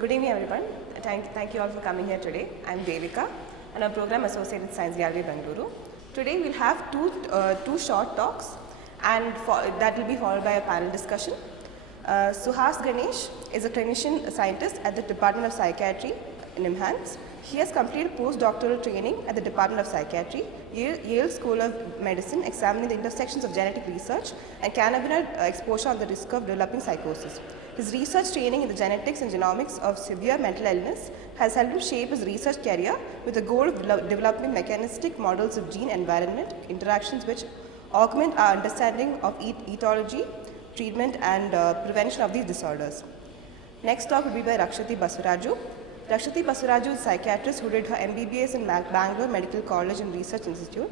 Good evening, everyone. Thank you all for coming here today. I'm Devika, and I'm Program Associate at Science Gallery, Bengaluru. Today we'll have two short talks, and that will be followed by a panel discussion. Suhas Ganesh is a clinician scientist at the Department of Psychiatry in NIMHANS. He has completed postdoctoral training at the Department of Psychiatry, Yale School of Medicine, examining the intersections of genetic research and cannabinoid exposure on the risk of developing psychosis. His research training in the genetics and genomics of severe mental illness has helped him shape his research career with the goal of developing mechanistic models of gene-environment interactions which augment our understanding of etiology, treatment and prevention of these disorders. Next talk will be by Rakshati Baswaraju. Rakshati Baswaraju is a psychiatrist who did her MBBS in Bangalore Medical College and Research Institute,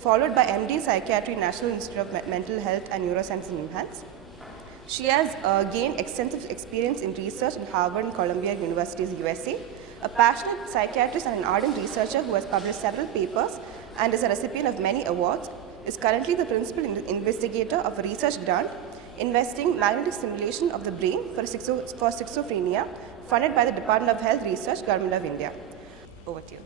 followed by MD Psychiatry National Institute of Mental Health and Neuroscience in NIMHANS. She has gained extensive experience in research in Harvard and Columbia Universities, USA. A passionate psychiatrist and an ardent researcher who has published several papers and is a recipient of many awards, is currently the principal investigator of a research grant investigating magnetic stimulation of the brain for schizophrenia, funded by the Department of Health Research, Government of India. Over to you.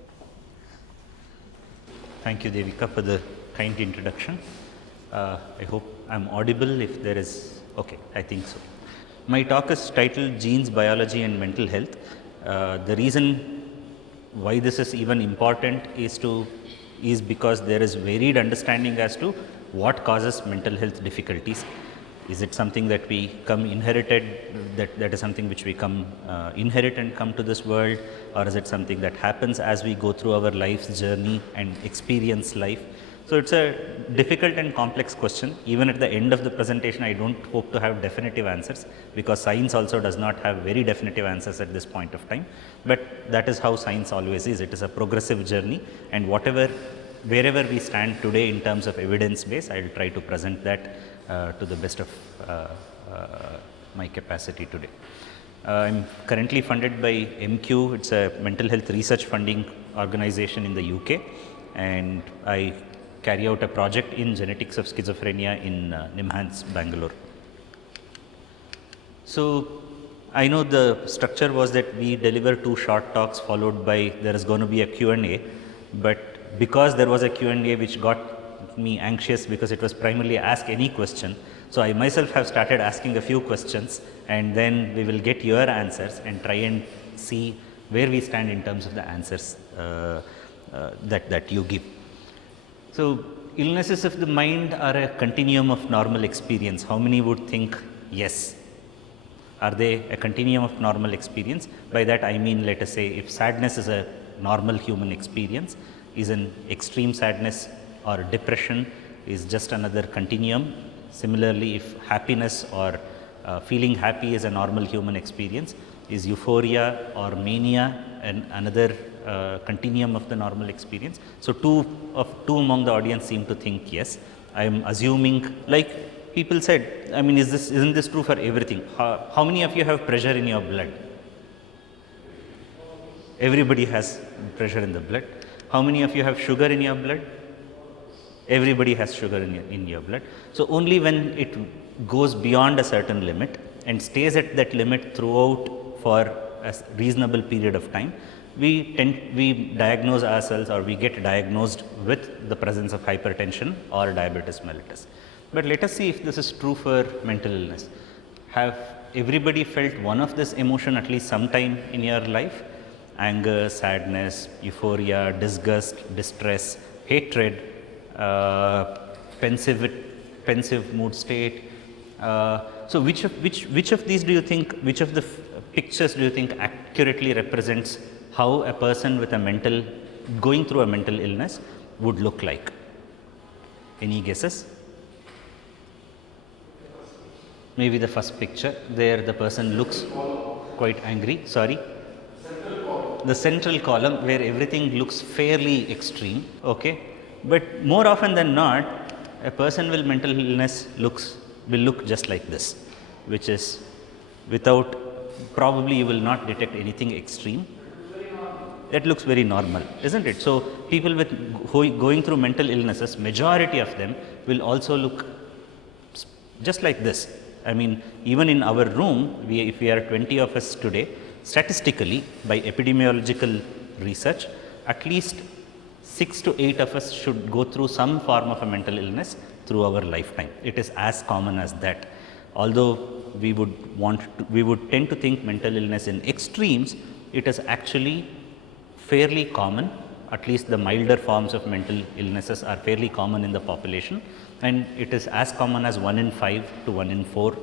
Thank you, Devika, for the kind introduction. I hope I'm audible. If there is, okay, I think so. My talk is titled Genes, Biology and Mental Health. The reason why this is even important is because there is varied understanding as to what causes mental health difficulties. Is it something that we come inherited, that is something which we come inherit and come to this world, or is it something that happens as we go through our life's journey and experience life? So it's a difficult and complex question. Even at the end of the presentation, I don't hope to have definitive answers, because science also does not have very definitive answers at this point of time. But that is how science always is. It is a progressive journey, and wherever we stand today in terms of evidence base, I will try to present that to the best of my capacity today. I'm currently funded by MQ. It's a mental health research funding organization in the UK, and I carry out a project in genetics of schizophrenia in NIMHANS, Bangalore. So I know the structure was that we deliver 2 short talks followed by there is going to be a Q&A, but because there was a Q&A which got me anxious because it was primarily ask any question, so I myself have started asking a few questions, and then we will get your answers and try and see where we stand in terms of the answers that you give. So illnesses of the mind are a continuum of normal experience. How many would think yes? Are they a continuum of normal experience? By that I mean, let us say, if sadness is a normal human experience, is an extreme sadness or depression is just another continuum. Similarly, if happiness or feeling happy is a normal human experience, is euphoria or mania another continuum of the normal experience? So two among the audience seem to think yes. I am assuming, like people said, I mean, isn't this true for everything? How many of you have pressure in your blood? Everybody has pressure in the blood. How many of you have sugar in your blood? Everybody has sugar in your blood. So only when it goes beyond a certain limit and stays at that limit throughout for a reasonable period of time, we diagnose ourselves, or we get diagnosed with the presence of hypertension or diabetes mellitus. But let us see if this is true for mental illness. Have everybody felt one of this emotion at least sometime in your life? Anger, sadness, euphoria, disgust, distress, hatred, pensive mood state. So which of these do you think, which of the pictures do you think accurately represents how a person with going through a mental illness would look like? Any guesses? Maybe the first picture, there the person looks quite angry. Sorry? The central column, where everything looks fairly extreme, okay? But more often than not, a person with mental illness will look just like this, which is probably you will not detect anything extreme. That looks very normal, isn't it? So people going through mental illnesses, majority of them will also look just like this. I mean, even in our room, if we are 20 of us today, statistically, by epidemiological research, at least 6 to 8 of us should go through some form of a mental illness through our lifetime. It is as common as that. Although we would tend to think mental illness in extremes, it is actually fairly common. At least the milder forms of mental illnesses are fairly common in the population, and it is as common as 1 in 5 to 1 in 4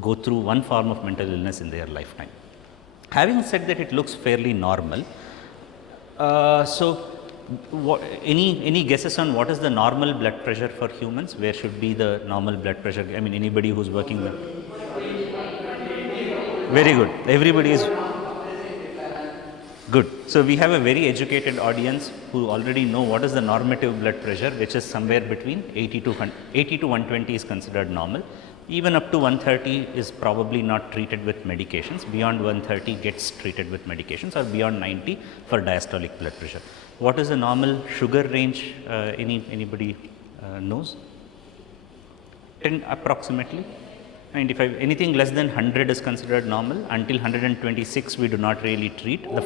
go through one form of mental illness in their lifetime. Having said that, it looks fairly normal. Any guesses on what is the normal blood pressure for humans? Where should be the normal blood pressure? I mean, anybody who's working with. Very good. Everybody is good. So we have a very educated audience who already know what is the normative blood pressure, which is somewhere between 80 to 120 is considered normal. Even up to 130 is probably not treated with medications. Beyond 130 gets treated with medications, or beyond 90 for diastolic blood pressure. What is the normal sugar range? Anybody knows? 10 approximately. 95. Anything less than 100 is considered normal. Until 126 we do not really treat the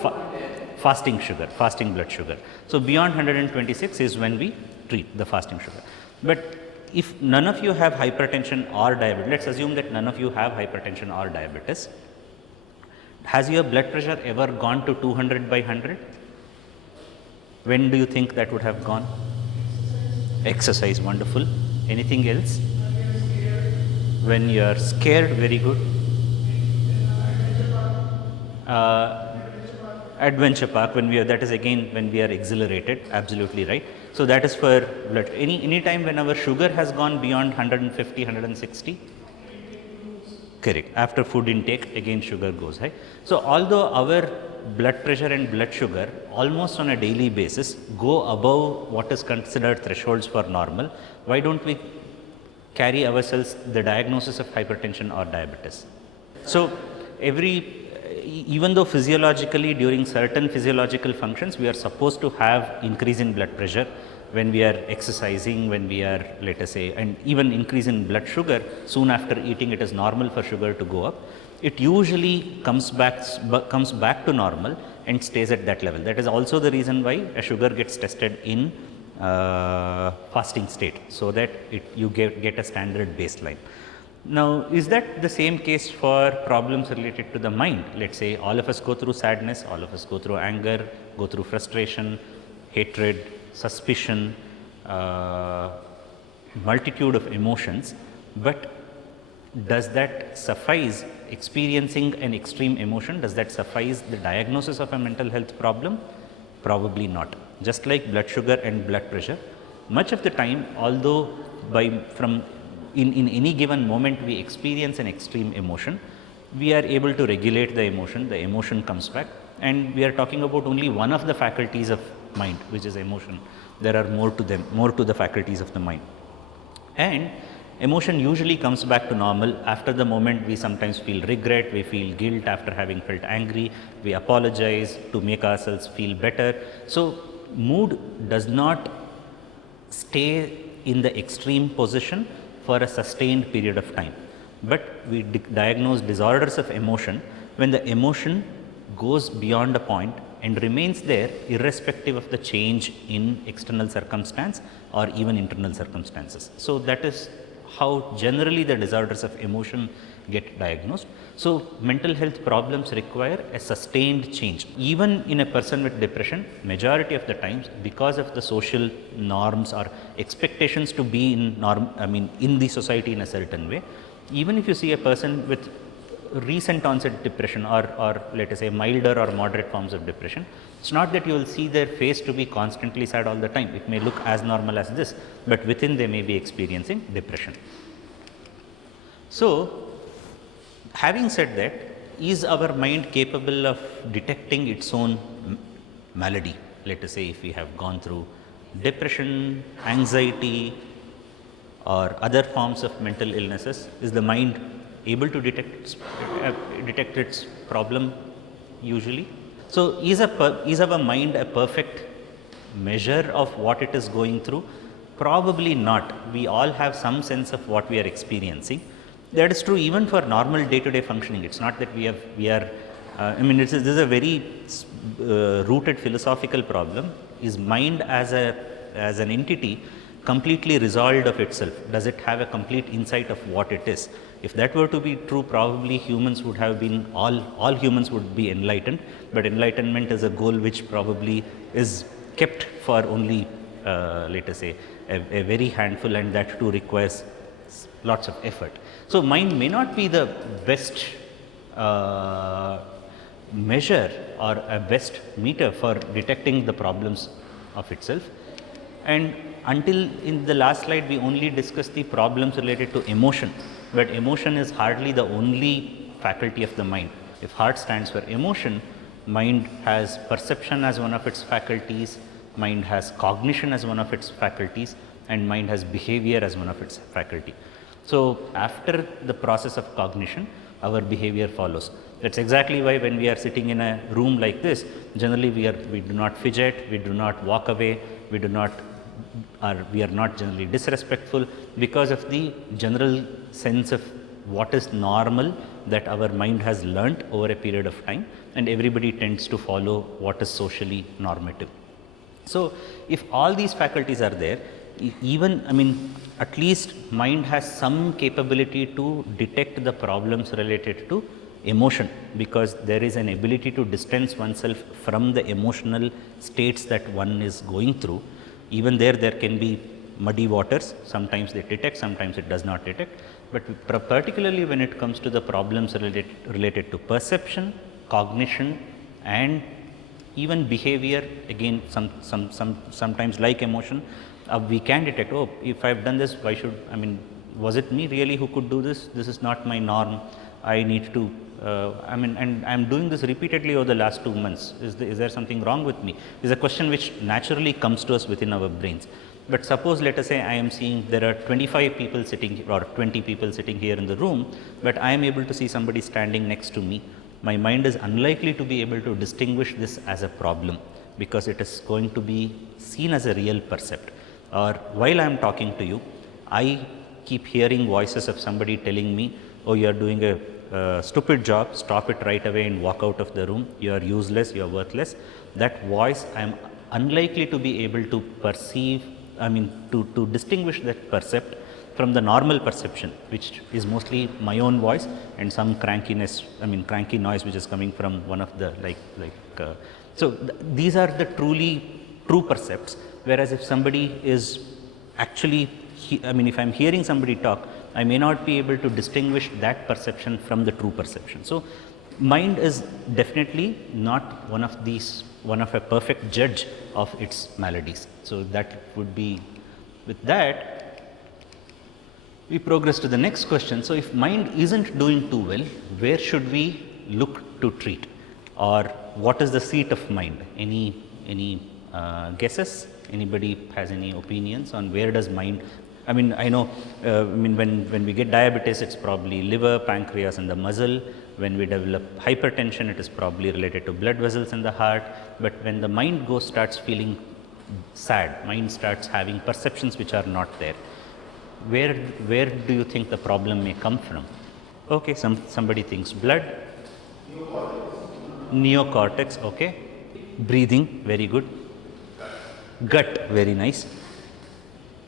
fasting blood sugar. So beyond 126 is when we treat the fasting sugar. But if none of you have hypertension or diabetes, let's assume that none of you have hypertension or diabetes, has your blood pressure ever gone to 200 by 100? When do you think that would have gone? Exercise, wonderful. Anything else? When you are scared, very good. Adventure park, when we are, that is again when we are exhilarated, absolutely right. So that is for blood. Any time when our sugar has gone beyond 150, 160? Correct. After food intake, again sugar goes high. So although our blood pressure and blood sugar almost on a daily basis go above what is considered thresholds for normal, why don't we carry ourselves the diagnosis of hypertension or diabetes? So even though physiologically during certain physiological functions we are supposed to have increase in blood pressure when we are exercising, when we are, let us say, and even increase in blood sugar soon after eating, it is normal for sugar to go up. It usually comes back to normal and stays at that level. That is also the reason why a sugar gets tested in fasting state, so that you get a standard baseline. Now, is that the same case for problems related to the mind? Let's say all of us go through sadness, all of us go through anger, go through frustration, hatred, suspicion, multitude of emotions, but does that suffice? Experiencing an extreme emotion, does that suffice the diagnosis of a mental health problem? Probably not. Just like blood sugar and blood pressure, much of the time, although in any given moment we experience an extreme emotion, we are able to regulate the emotion comes back, and we are talking about only one of the faculties of mind, which is emotion. There are more to the faculties of the mind. And emotion usually comes back to normal after the moment we sometimes feel regret, we feel guilt after having felt angry, we apologize to make ourselves feel better. So mood does not stay in the extreme position for a sustained period of time, but we diagnose disorders of emotion when the emotion goes beyond a point and remains there irrespective of the change in external circumstance or even internal circumstances. So that is how generally the disorders of emotion get diagnosed. So mental health problems require a sustained change. Even in a person with depression, majority of the times, because of the social norms or expectations to be in the society in a certain way, even if you see a person with recent onset depression or let us say milder or moderate forms of depression, it's not that you will see their face to be constantly sad all the time. It may look as normal as this, but within they may be experiencing depression. So having said that, is our mind capable of detecting its own malady? Let us say if we have gone through depression, anxiety or other forms of mental illnesses, is the mind able to detect its problem usually? So is our mind a perfect measure of what it is going through? Probably not. We all have some sense of what we are experiencing. That is true even for normal day-to-day functioning. It's not that we are I mean, this is a very rooted philosophical problem. Is mind as an entity completely resolved of itself? Does it have a complete insight of what it is? If that were to be true, probably humans would have been, all humans would be enlightened, but enlightenment is a goal which probably is kept for only, let us say, a very handful, and that too requires lots of effort. So, mind may not be the best measure or a best meter for detecting the problems of itself. And until in the last slide, we only discussed the problems related to emotion, but emotion is hardly the only faculty of the mind. If heart stands for emotion, mind has perception as one of its faculties, mind has cognition as one of its faculties, and mind has behavior as one of its faculty. So, after the process of cognition, our behavior follows. That's exactly why when we are sitting in a room like this, generally we do not fidget, we do not walk away, we are not generally disrespectful, because of the general sense of what is normal that our mind has learnt over a period of time, and everybody tends to follow what is socially normative. So, if all these faculties are there, even, I mean, at least mind has some capability to detect the problems related to emotion, because there is an ability to distance oneself from the emotional states that one is going through. Even there can be muddy waters, sometimes they detect, sometimes it does not detect, but particularly when it comes to the problems related to perception, cognition, and even behavior, again sometimes like emotion, we can detect, oh, if I have done this, why should, I mean, was it me really who could do this? This is not my norm. I need to, I mean, and I am doing this repeatedly over the last 2 months. Is there something wrong with me? Is a question which naturally comes to us within our brains. But suppose, let us say, I am seeing there are 25 people sitting or 20 people sitting here in the room, but I am able to see somebody standing next to me. My mind is unlikely to be able to distinguish this as a problem, because it is going to be seen as a real percept. Or while I am talking to you, I keep hearing voices of somebody telling me, oh, you are doing a stupid job, stop it right away and walk out of the room, you are useless, you are worthless. That voice I am unlikely to be able to perceive, I mean to distinguish that percept from the normal perception, which is mostly my own voice and some crankiness, I mean cranky noise which is coming from one of the these are the true percepts. Whereas if somebody is actually, I mean if I am hearing somebody talk, I may not be able to distinguish that perception from the true perception. So, mind is definitely not one of a perfect judge of its maladies. So, that would be, with that we progress to the next question. So, if mind isn't doing too well, where should we look to treat, or what is the seat of mind? Any guesses? Anybody has any opinions on where does mind, I mean, I know, when we get diabetes, it's probably liver, pancreas and the muscle. When we develop hypertension, it is probably related to blood vessels in the heart. But when the mind starts feeling sad, mind starts having perceptions which are not there, where do you think the problem may come from? Okay, somebody thinks blood. Neocortex, okay. Breathing, very good. Gut, very nice.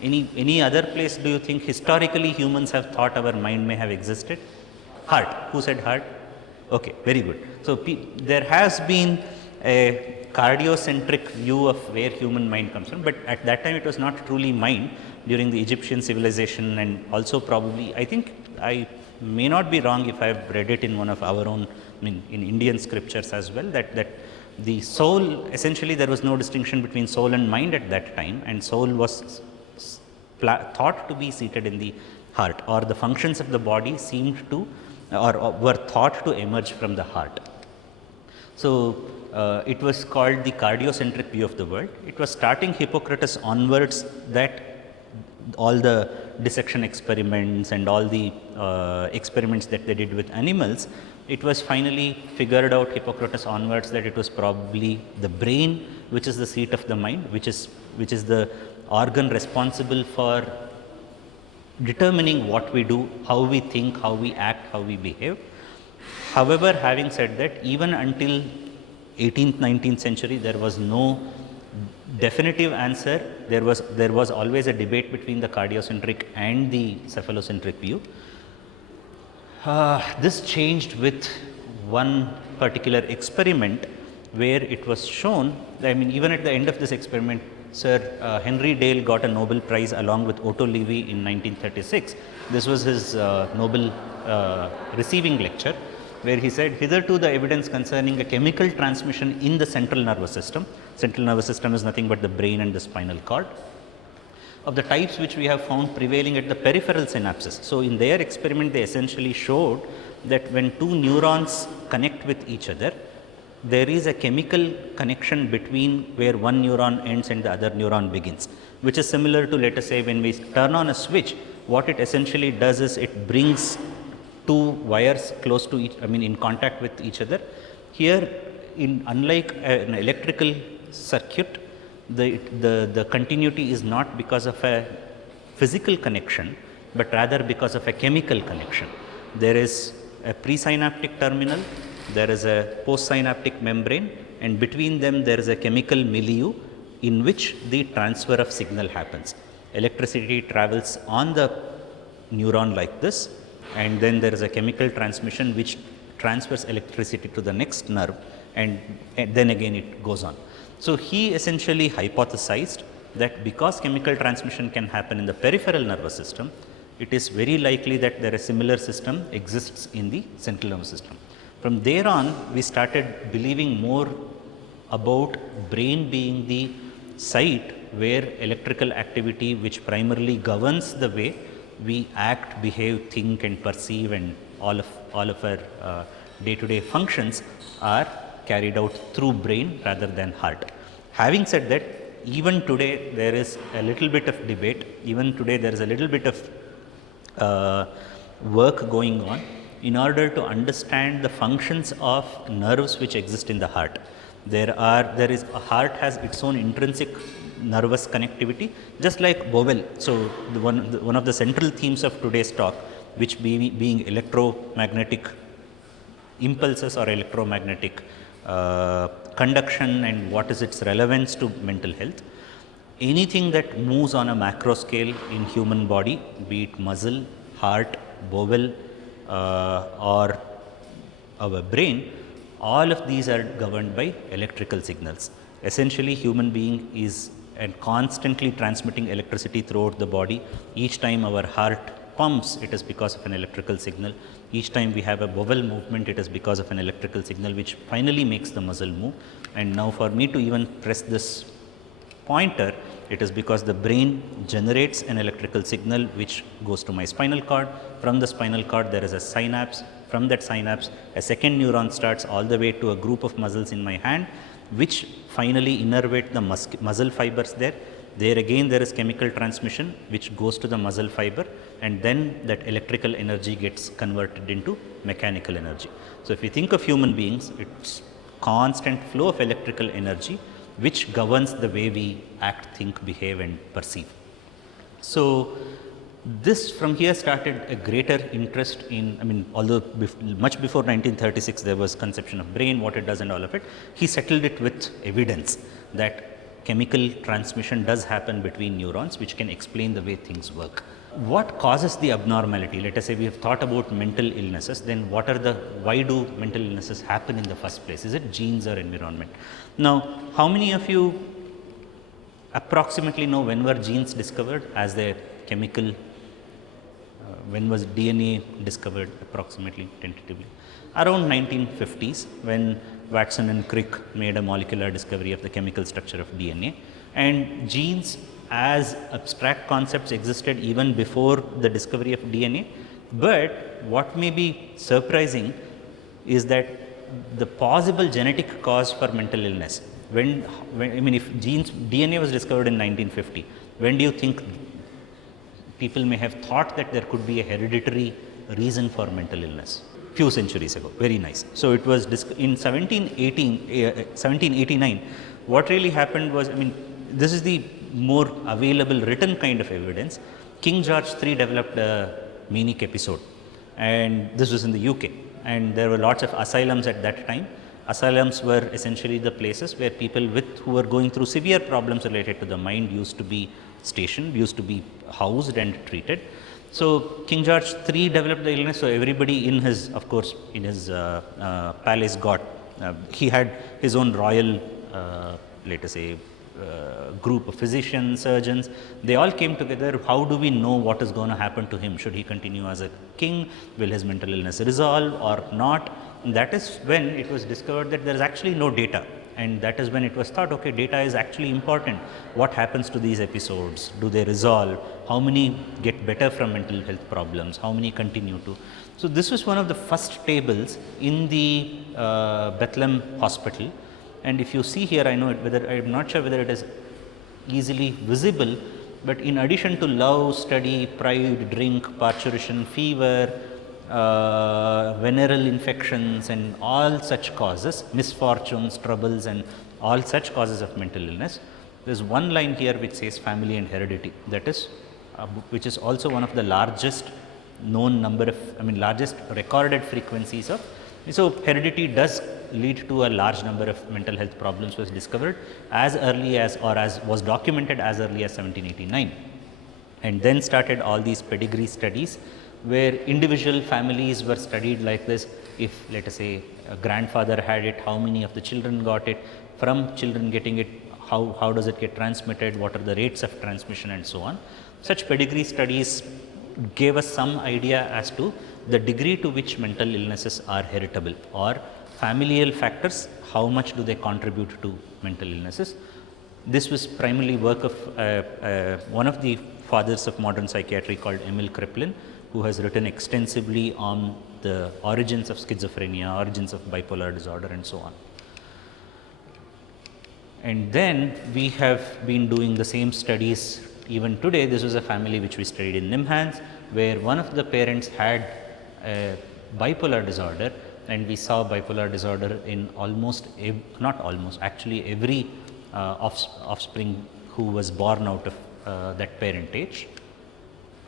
Any other place do you think historically humans have thought our mind may have existed? Heart. Who said heart? Okay, very good. So, there has been a cardiocentric view of where human mind comes from, but at that time it was not truly mind. During the Egyptian civilization, and also probably, I think I may not be wrong if I have read it in one of our own, I mean in Indian scriptures as well, that the soul, essentially there was no distinction between soul and mind at that time, and soul was thought to be seated in the heart, or the functions of the body seemed to or were thought to emerge from the heart. So, it was called the cardiocentric view of the world. It was starting Hippocrates onwards that all the dissection experiments and all the experiments that they did with animals, it was finally figured out Hippocrates onwards that it was probably the brain which is the seat of the mind, which is the organ responsible for determining what we do, how we think, how we act, how we behave. However, having said that, even until 18th, 19th century, there was no definitive answer. There was always a debate between the cardiocentric and the cephalocentric view. This changed with one particular experiment where it was shown, I mean, even at the end of this experiment, Sir Henry Dale got a Nobel Prize along with Otto Levy in 1936. This was his Nobel receiving lecture, where he said, hitherto the evidence concerning a chemical transmission in the central nervous system is nothing but the brain and the spinal cord, of the types which we have found prevailing at the peripheral synapses. So, in their experiment, they essentially showed that when two neurons connect with each other, there is a chemical connection between where one neuron ends and the other neuron begins, which is similar to, let us say, when we turn on a switch, what it essentially does is it brings two wires close to each, in contact with each other. Here, unlike an electrical circuit, the continuity is not because of a physical connection, but rather because of a chemical connection. There is a presynaptic terminal, there is a postsynaptic membrane, and between them there is a chemical milieu in which the transfer of signal happens. Electricity travels on the neuron like this, and then there is a chemical transmission which transfers electricity to the next nerve, and then again it goes on. So, he essentially hypothesized that because chemical transmission can happen in the peripheral nervous system, it is very likely that there a similar system exists in the central nervous system. From there on, we started believing more about brain being the site where electrical activity, which primarily governs the way we act, behave, think and perceive, and all of our day-to-day functions are carried out through brain rather than heart. Having said that, even today there is a little bit of debate, even today there is a little bit of work going on in order to understand the functions of nerves which exist in the heart. A heart has its own intrinsic nervous connectivity, just like bowel. So, one of the central themes of today's talk, which being electromagnetic impulses or electromagnetic conduction and what is its relevance to mental health. Anything that moves on a macro scale in human body, be it muscle, heart, bowel or our brain, all of these are governed by electrical signals. Essentially, human being is and constantly transmitting electricity throughout the body. Each time our heart pumps, it is because of an electrical signal. Each time we have a bowel movement, it is because of an electrical signal which finally makes the muscle move. And now for me to even press this pointer, it is because the brain generates an electrical signal which goes to my spinal cord. From the spinal cord there is a synapse. From that synapse a second neuron starts all the way to a group of muscles in my hand, which finally innervate the muscle fibers there. There again there is chemical transmission which goes to the muscle fiber, and then that electrical energy gets converted into mechanical energy. So, if you think of human beings, it's constant flow of electrical energy which governs the way we act, think, behave and perceive. So, this from here started a greater interest in, although much before 1936 there was conception of brain, what it does and all of it, he settled it with evidence that chemical transmission does happen between neurons which can explain the way things work. What causes the abnormality? Let us say we have thought about mental illnesses, then why do mental illnesses happen in the first place? Is it genes or environment? Now, how many of you approximately know when were genes discovered as their chemical, when was DNA discovered approximately, tentatively? Around 1950s, when Watson and Crick made a molecular discovery of the chemical structure of DNA, and genes as abstract concepts existed even before the discovery of DNA. But what may be surprising is that the possible genetic cause for mental illness, if DNA was discovered in 1950, when do you think people may have thought that there could be a hereditary reason for mental illness? Few centuries ago. Very nice. So, it was in 1789, what really happened was, this is the more available written kind of evidence. King George III developed a manic episode, and this was in the UK, and there were lots of asylums at that time. Asylums were essentially the places where people who were going through severe problems related to the mind used to be stationed, used to be housed and treated. So King George III developed the illness. So everybody in his, of course, in his palace he had his own royal, let us say, group of physicians, surgeons. They all came together. How do we know what is going to happen to him? Should he continue as a king? Will his mental illness resolve or not? And that is when it was discovered that there is actually no data, and that is when it was thought, okay, data is actually important. What happens to these episodes? Do they resolve? How many get better from mental health problems? How many continue to? So this was one of the first tables in the Bethlehem Hospital, and if you see here, I know it, I'm not sure whether it is easily visible, but in addition to love, study, pride, drink, parturition, fever, venereal infections and all such causes, misfortunes, troubles and all such causes of mental illness, there is one line here which says family and heredity, that is which is also one of the largest known number of, largest recorded frequencies of. So heredity does lead to a large number of mental health problems, was discovered as early as, or as was documented as early as 1789, and then started all these pedigree studies where individual families were studied like this. If, let us say, a grandfather had it, how many of the children got it, from children getting it, how does it get transmitted, what are the rates of transmission and so on. Such pedigree studies gave us some idea as to the degree to which mental illnesses are heritable, or familial factors, how much do they contribute to mental illnesses. This was primarily work of one of the fathers of modern psychiatry called Emil Kraepelin, who has written extensively on the origins of schizophrenia, origins of bipolar disorder and so on. And then we have been doing the same studies even today. This was a family which we studied in Nimhans, where one of the parents had a bipolar disorder, and we saw bipolar disorder in actually every offspring who was born out of that parentage.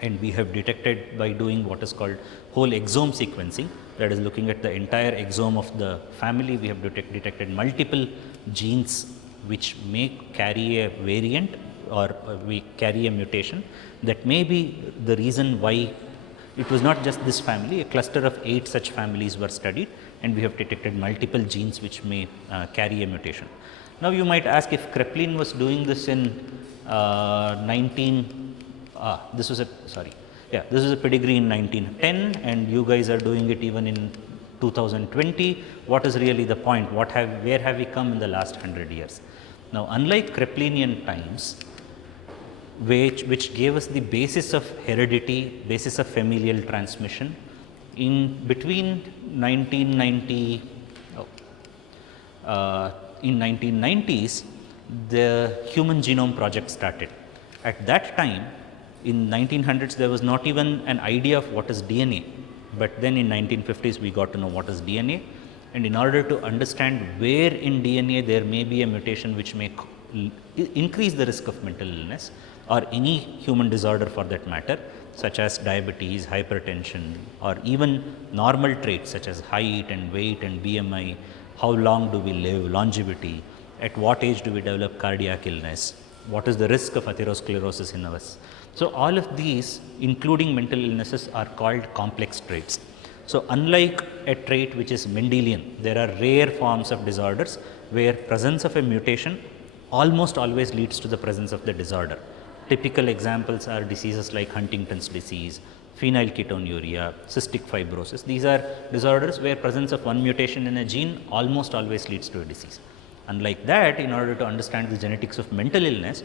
And we have detected by doing what is called whole exome sequencing, that is looking at the entire exome of the family. We have detected multiple genes which may carry a variant, or we carry a mutation that may be the reason why it was not just this family. A cluster of 8 such families were studied, and we have detected multiple genes which may carry a mutation. Now you might ask, if Kraepelin was doing this in this was a pedigree in 1910, and you guys are doing it even in 2020. What is really the point? Where have we come in the last 100 years? Now, unlike Kraepelinian times, which gave us the basis of heredity, basis of familial transmission, in 1990s, the Human Genome Project started. At that time, in 1900s, there was not even an idea of what is DNA, but then in 1950s we got to know what is DNA, and in order to understand where in DNA there may be a mutation which may increase the risk of mental illness, or any human disorder for that matter, such as diabetes, hypertension, or even normal traits such as height and weight and BMI, how long do we live, longevity, at what age do we develop cardiac illness, what is the risk of atherosclerosis in us. So all of these, including mental illnesses, are called complex traits. So unlike a trait which is Mendelian, there are rare forms of disorders where presence of a mutation almost always leads to the presence of the disorder. Typical examples are diseases like Huntington's disease, phenylketonuria, cystic fibrosis. These are disorders where presence of one mutation in a gene almost always leads to a disease. Unlike that, in order to understand the genetics of mental illness,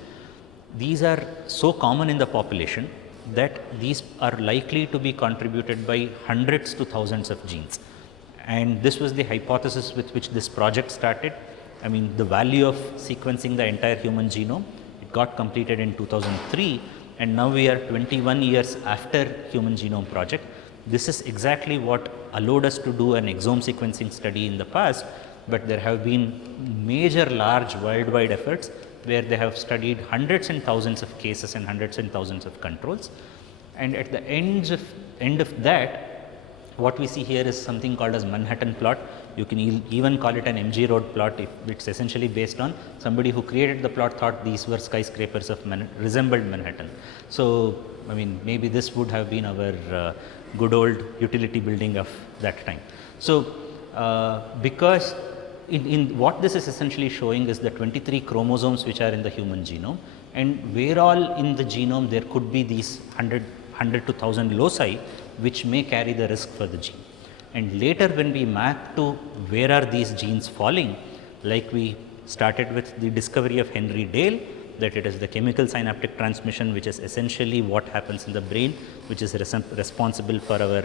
these are so common in the population that these are likely to be contributed by hundreds to thousands of genes. And this was the hypothesis with which this project started. The value of sequencing the entire human genome, it got completed in 2003, and now we are 21 years after Human Genome Project. This is exactly what allowed us to do an exome sequencing study in the past, but there have been major large worldwide efforts where they have studied hundreds and thousands of cases and hundreds and thousands of controls. And at the end of that, What we see here is something called as Manhattan plot. You can even call it an MG Road plot. It's essentially based on somebody who created the plot thought these were skyscrapers of resembled Manhattan. So, I mean, maybe this would have been our good old utility building of that time. So, because in what this is essentially showing is the 23 chromosomes which are in the human genome, and where all in the genome there could be these 100 to 1000 loci which may carry the risk for the gene. And later when we map to where are these genes falling, like we started with the discovery of Henry Dale, that it is the chemical synaptic transmission which is essentially what happens in the brain, which is responsible for our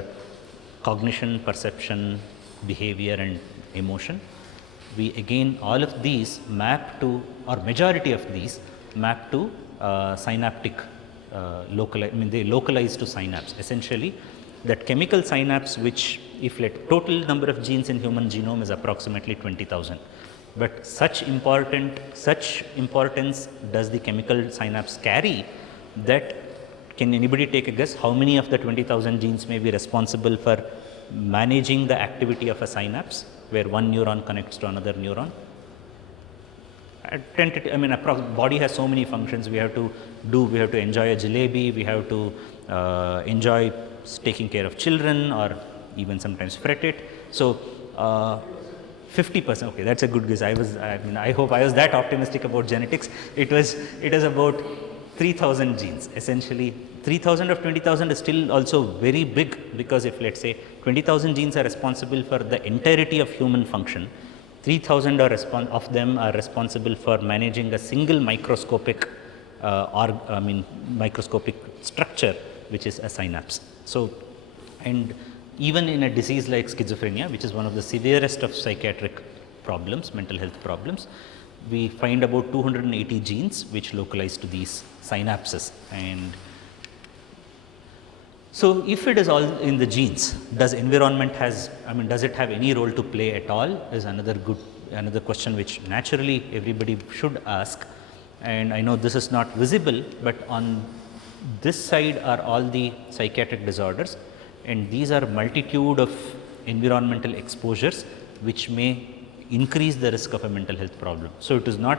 cognition, perception, behavior and emotion. We again all of these map to, or majority of these map to synaptic they localize to synapse. Essentially that chemical synapse, which if let total number of genes in human genome is approximately 20,000, but such importance does the chemical synapse carry that can anybody take a guess how many of the 20,000 genes may be responsible for managing the activity of a synapse where one neuron connects to another neuron? I mean, body has so many functions. We have to enjoy a jalebi, we have to enjoy taking care of children or even sometimes fret it. So, 50%, okay, that's a good guess. I hope I was that optimistic about genetics. It is about 3,000 genes. Essentially 3,000 of 20,000 is still also very big, because if let's say 20,000 genes are responsible for the entirety of human function, 3,000 of them are responsible for managing a single microscopic microscopic structure, which is a synapse. So, and even in a disease like schizophrenia, which is one of the severest of psychiatric problems, mental health problems, we find about 280 genes which localize to these synapses. And so, if it is all in the genes, does environment does it have any role to play at all, is another question which naturally everybody should ask. And I know this is not visible, but on this side are all the psychiatric disorders, and these are multitude of environmental exposures which may increase the risk of a mental health problem. So, it is not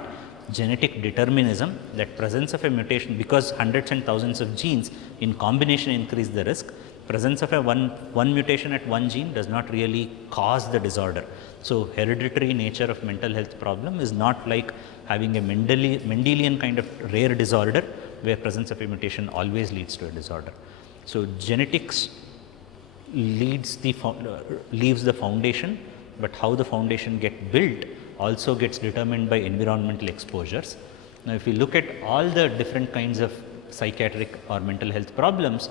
genetic determinism that presence of a mutation, because hundreds and thousands of genes in combination increase the risk. Presence of a one mutation at one gene does not really cause the disorder. So, hereditary nature of mental health problem is not like having a Mendelian kind of rare disorder where presence of a mutation always leads to a disorder. So, genetics leaves the foundation, but how the foundation get built also gets determined by environmental exposures. Now, if we look at all the different kinds of psychiatric or mental health problems,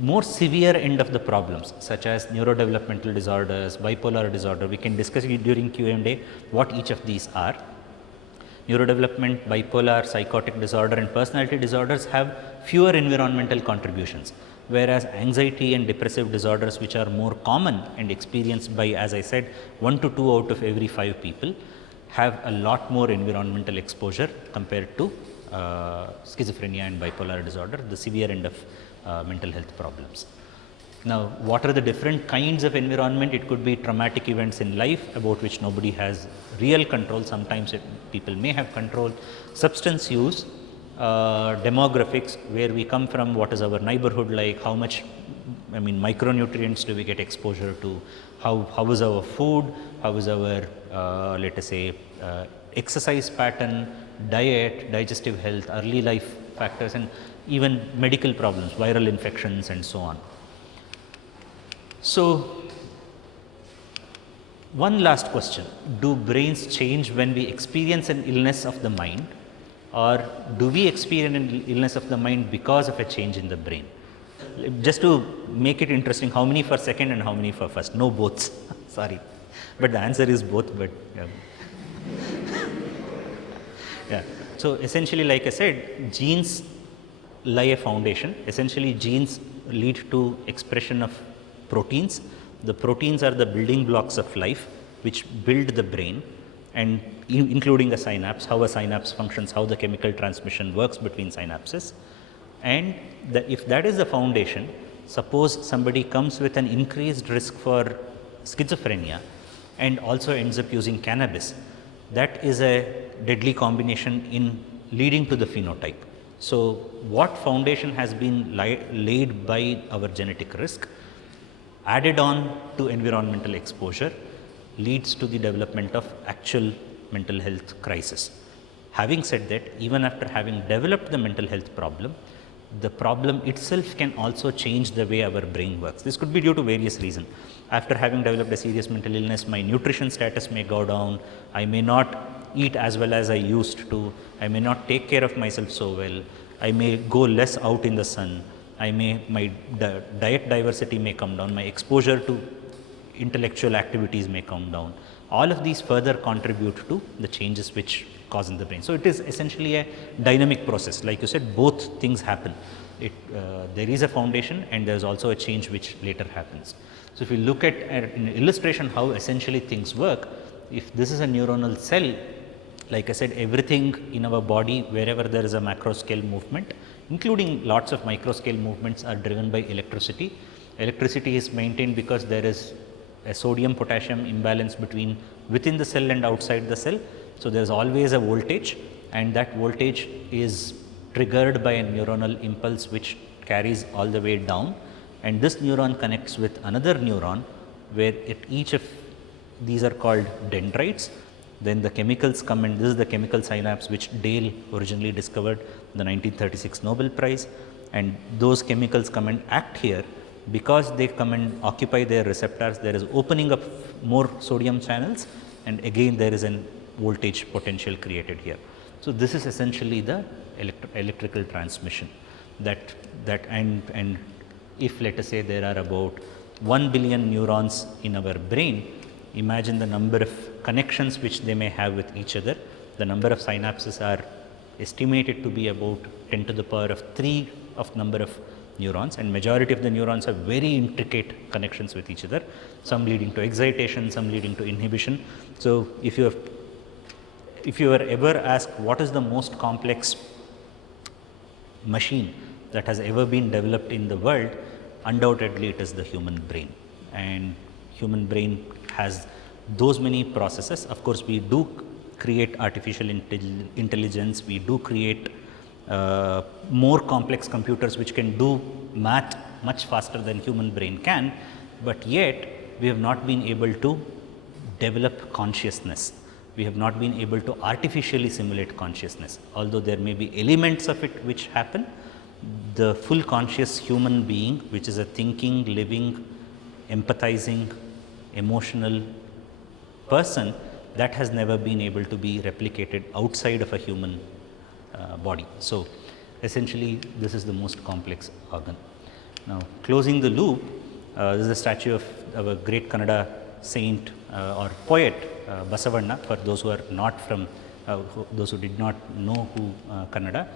more severe end of the problems such as neurodevelopmental disorders, bipolar disorder, we can discuss during Q&A what each of these are. Neurodevelopment, bipolar, psychotic disorder and personality disorders have fewer environmental contributions, whereas anxiety and depressive disorders, which are more common and experienced by, as I said, 1 to 2 out of every 5 people, have a lot more environmental exposure compared to schizophrenia and bipolar disorder, the severe end of mental health problems. Now, what are the different kinds of environment? It could be traumatic events in life about which nobody has real control. Sometimes people may have control. Substance use, demographics, where we come from, what is our neighborhood like, how much micronutrients do we get exposure to, how is our food, how is our let us say exercise pattern, diet, digestive health, early life factors, and even medical problems, viral infections and so on. So, one last question: do brains change when we experience an illness of the mind, or do we experience an illness of the mind because of a change in the brain? Just to make it interesting, how many for second and how many for first? No, both. Sorry, but the answer is both. But yeah. So, essentially, like I said, genes lie a foundation. Essentially, genes lead to expression of proteins. The proteins are the building blocks of life which build the brain, and including a synapse, how a synapse functions, how the chemical transmission works between synapses. And if that is the foundation, suppose somebody comes with an increased risk for schizophrenia and also ends up using cannabis, that is a deadly combination in leading to the phenotype. So, what foundation has been laid by our genetic risk added on to environmental exposure leads to the development of actual mental health crisis. Having said that, even after having developed the mental health problem, the problem itself can also change the way our brain works. This could be due to various reasons. After having developed a serious mental illness, my nutrition status may go down, I may not eat as well as I used to, I may not take care of myself so well, I may go less out in the sun, my diet diversity may come down, my exposure to intellectual activities may come down. All of these further contribute to the changes which cause in the brain. So, it is essentially a dynamic process. Like you said, both things happen. There is a foundation and there is also a change which later happens. So, if you look at an illustration how essentially things work, if this is a neuronal cell, like I said, everything in our body, wherever there is a macro scale movement, including lots of micro scale movements, are driven by electricity. Electricity is maintained because there is a sodium potassium imbalance within the cell and outside the cell. So, there is always a voltage, and that voltage is triggered by a neuronal impulse which carries all the way down, and this neuron connects with another neuron where at each of these are called dendrites. Then the chemicals come, and this is the chemical synapse which Dale originally discovered, the 1936 Nobel Prize, and those chemicals come and act here. Because they come and occupy their receptors, there is opening up more sodium channels, and again there is an voltage potential created here. So, this is essentially the electrical transmission and if let us say there are about 1 billion neurons in our brain, imagine the number of connections which they may have with each other. The number of synapses are estimated to be about 10 to the power of 3 of number of neurons, and majority of the neurons have very intricate connections with each other, some leading to excitation, some leading to inhibition. So, if you are ever asked what is the most complex machine that has ever been developed in the world, undoubtedly it is the human brain, and human brain has those many processes. Of course, we do create artificial intelligence, we do create more complex computers which can do math much faster than human brain can, but yet we have not been able to develop consciousness. We have not been able to artificially simulate consciousness. Although there may be elements of it which happen, the full conscious human being, which is a thinking, living, empathizing, emotional person, that has never been able to be replicated outside of a human body. So, essentially this is the most complex organ. Now, closing the loop, this is a statue of our great Kannada saint or poet Basavanna, for those who are not from, those who did not know who Kannada.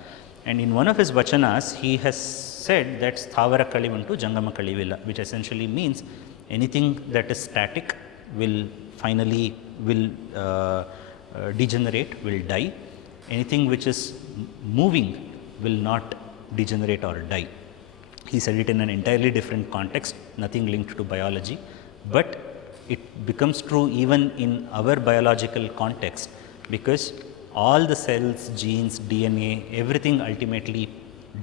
And in one of his vachanas, he has said that Sthavara Kalivantu Jangama Kalivilla, which essentially means anything that is static will finally degenerate, will die. Anything which is moving will not degenerate or die. He said it in an entirely different context, nothing linked to biology, but it becomes true even in our biological context, because all the cells, genes, DNA, everything ultimately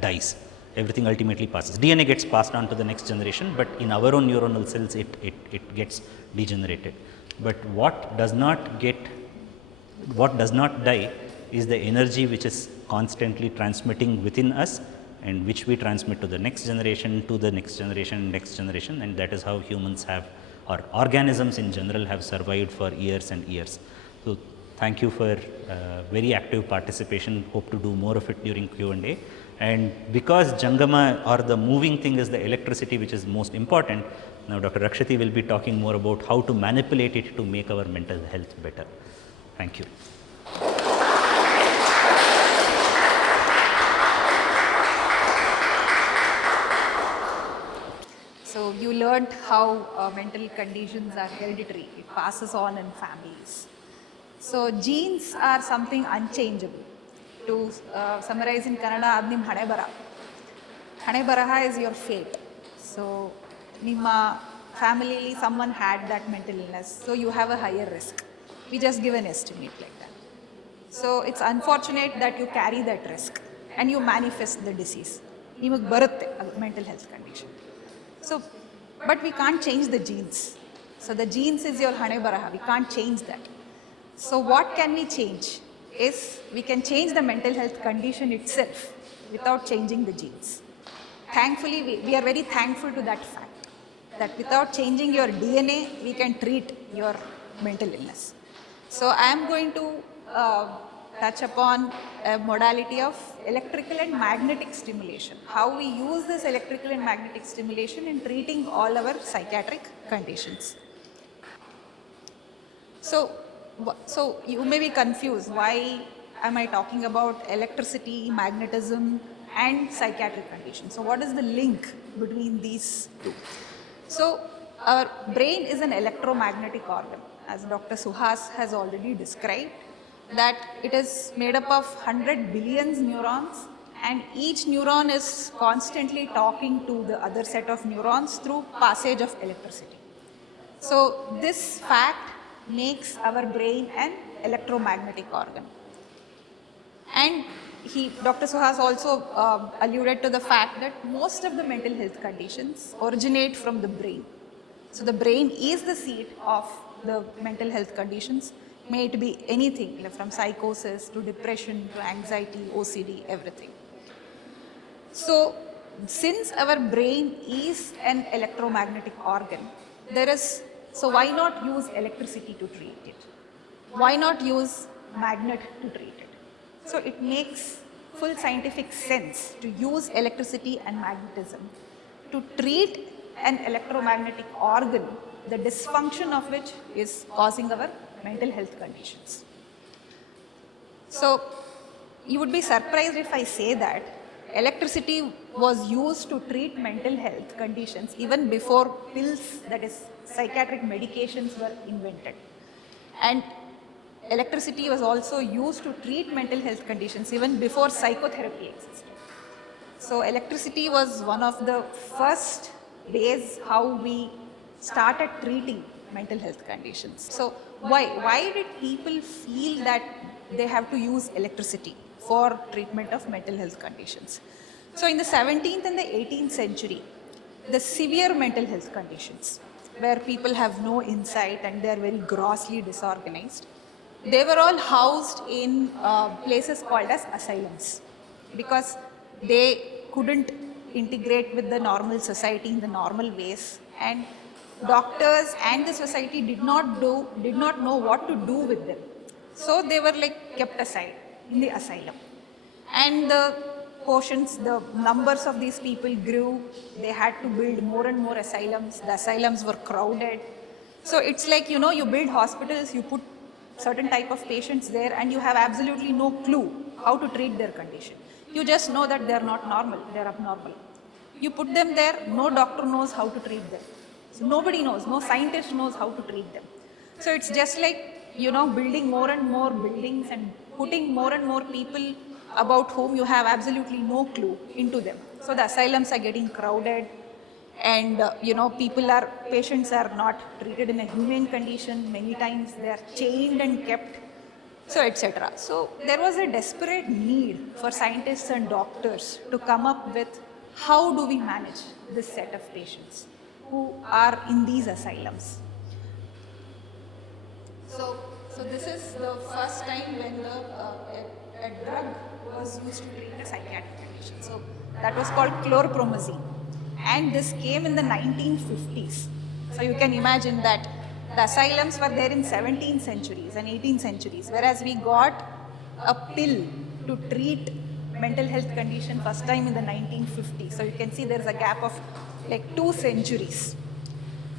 dies, everything ultimately passes. DNA gets passed on to the next generation, but in our own neuronal cells it gets degenerated. But what does not die is the energy which is constantly transmitting within us, and which we transmit to the next generation, next generation, and that is how humans have, or organisms in general, have survived for years and years. So, thank you for very active participation. Hope to do more of it during Q&A. And because Jangama, or the moving thing, is the electricity which is most important, now Dr. Rakshati will be talking more about how to manipulate it to make our mental health better. Thank you. So, you learned how mental conditions are hereditary, it passes on in families. So, genes are something unchangeable. To summarize in Kannada, Adnim Hane Bara. Hane Baraha is your fate. So, Nima family, someone had that mental illness, so you have a higher risk. We just give an estimate like that. So, it's unfortunate that you carry that risk and you manifest the disease. Nimak barutte mental health condition. So, but we can't change the genes. So, the genes is your hane baraha. We can't change that. So, what can we change? Is we can change the mental health condition itself without changing the genes. Thankfully, we are very thankful to that fact that without changing your DNA, we can treat your mental illness. So, I am going to touch upon a modality of electrical and magnetic stimulation. How we use this electrical and magnetic stimulation in treating all our psychiatric conditions. So you may be confused, why am I talking about electricity, magnetism and psychiatric conditions? So what is the link between these two? So our brain is an electromagnetic organ, as Dr. Suhas has already described, that it is made up of 100 billion neurons, and each neuron is constantly talking to the other set of neurons through passage of electricity. So this fact makes our brain an electromagnetic organ. And Dr. Suhas also alluded to the fact that most of the mental health conditions originate from the brain. So the brain is the seat of the mental health conditions, may it be anything from psychosis to depression to anxiety, OCD, everything. So since our brain is an electromagnetic organ, so why not use electricity to treat it? Why not use magnet to treat it? So it makes full scientific sense to use electricity and magnetism to treat an electromagnetic organ, the dysfunction of which is causing our mental health conditions. So you would be surprised if I say that electricity was used to treat mental health conditions even before pills, that is psychiatric medications, were invented. And electricity was also used to treat mental health conditions even before psychotherapy existed. So electricity was one of the first ways how we started treating mental health conditions. So why did people feel that they have to use electricity for treatment of mental health conditions? So in the 17th and the 18th century, the severe mental health conditions, where people have no insight and they are very grossly disorganized, they were all housed in places called as asylums, because they couldn't integrate with the normal society in the normal ways, and doctors and the society did not know what to do with them. So they were kept aside in the asylum. And the numbers of these people grew. They had to build more and more asylums. The asylums were crowded. So it's you build hospitals, you put certain type of patients there, and you have absolutely no clue how to treat their condition. You just know that they're not normal, they're abnormal. You put them there, no doctor knows how to treat them. So nobody knows, no scientist knows how to treat them. So it's just building more and more buildings and putting more and more people about whom you have absolutely no clue into them. So the asylums are getting crowded, and patients are not treated in a humane condition. Many times they are chained and kept, so etc. So there was a desperate need for scientists and doctors to come up with how do we manage this set of patients who are in these asylums. So this is the first time when a drug was used to treat a psychiatric condition. So that was called chlorpromazine, and this came in the 1950s. So you can imagine that the asylums were there in 17th centuries and 18th centuries, whereas we got a pill to treat mental health condition first time in the 1950s. So you can see there is a gap of 2 centuries.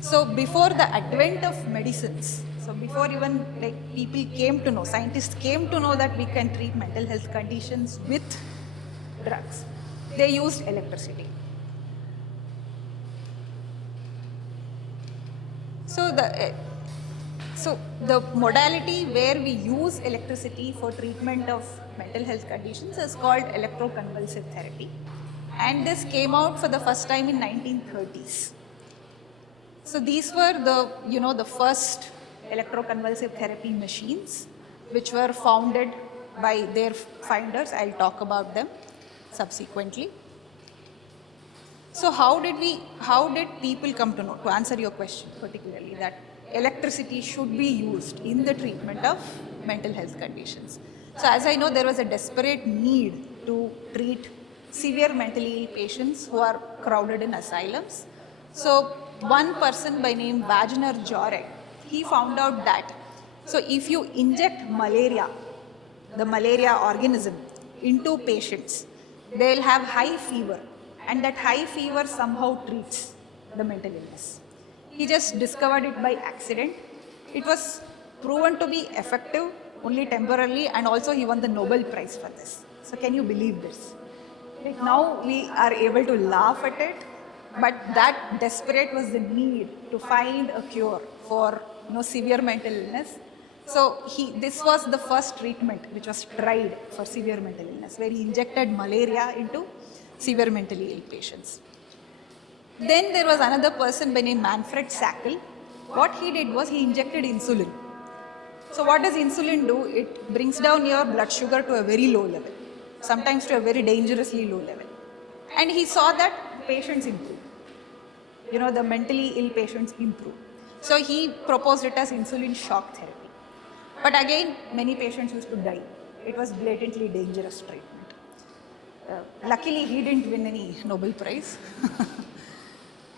So before the advent of medicines, so before even people came to know, scientists came to know that we can treat mental health conditions with drugs, they used electricity. So the modality where we use electricity for treatment of mental health conditions is called electroconvulsive therapy. and this came out for the first time in 1930s. So these were the first electroconvulsive therapy machines which were founded by their finders. I'll talk about them subsequently. So how did people come to know, to answer your question particularly, that electricity should be used in the treatment of mental health conditions? So as I know, there was a desperate need to treat severe mentally ill patients who are crowded in asylums. So one person by name Wagner Jauregg, he found out that, so if you inject malaria, the malaria organism, into patients, they'll have high fever, and that high fever somehow treats the mental illness. He just discovered it by accident. It was proven to be effective only temporarily, and also he won the Nobel Prize for this. So can you believe this? Like now we are able to laugh at it, but that desperate was the need to find a cure for severe mental illness. So this was the first treatment which was tried for severe mental illness, where he injected malaria into severe mentally ill patients. Then there was another person by name Manfred Sackl. What he did was he injected insulin. So what does insulin do? It brings down your blood sugar to a very low level, sometimes to a very dangerously low level. And he saw that patients improve. The mentally ill patients improve. So he proposed it as insulin shock therapy. But again, many patients used to die. It was blatantly dangerous treatment. Luckily, he didn't win any Nobel Prize.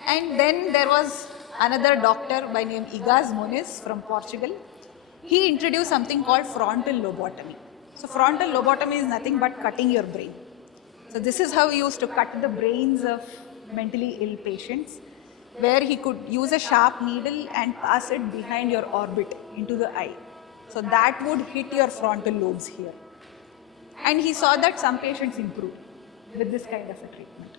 And then there was another doctor by name Egas Moniz from Portugal. He introduced something called frontal lobotomy. So frontal lobotomy is nothing but cutting your brain. So this is how he used to cut the brains of mentally ill patients, where he could use a sharp needle and pass it behind your orbit into the eye. So that would hit your frontal lobes here. And he saw that some patients improved with this kind of a treatment.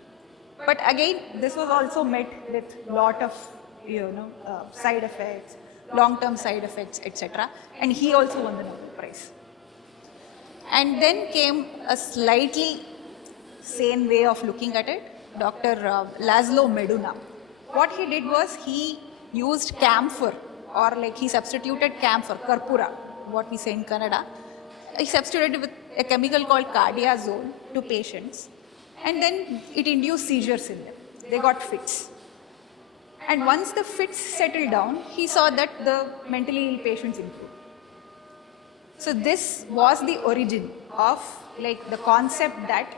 But again, this was also met with a lot of side effects, long-term side effects, etc. And he also won the Nobel Prize. And then came a slightly sane way of looking at it, Dr. Laszlo Meduna. What he did was he used camphor, or like he substituted camphor, karpura, what we say in Kannada. He substituted with a chemical called cardiazole to patients, and then it induced seizures in them. They got fits. And once the fits settled down, he saw that the mentally ill patients improved. So this was the origin of the concept that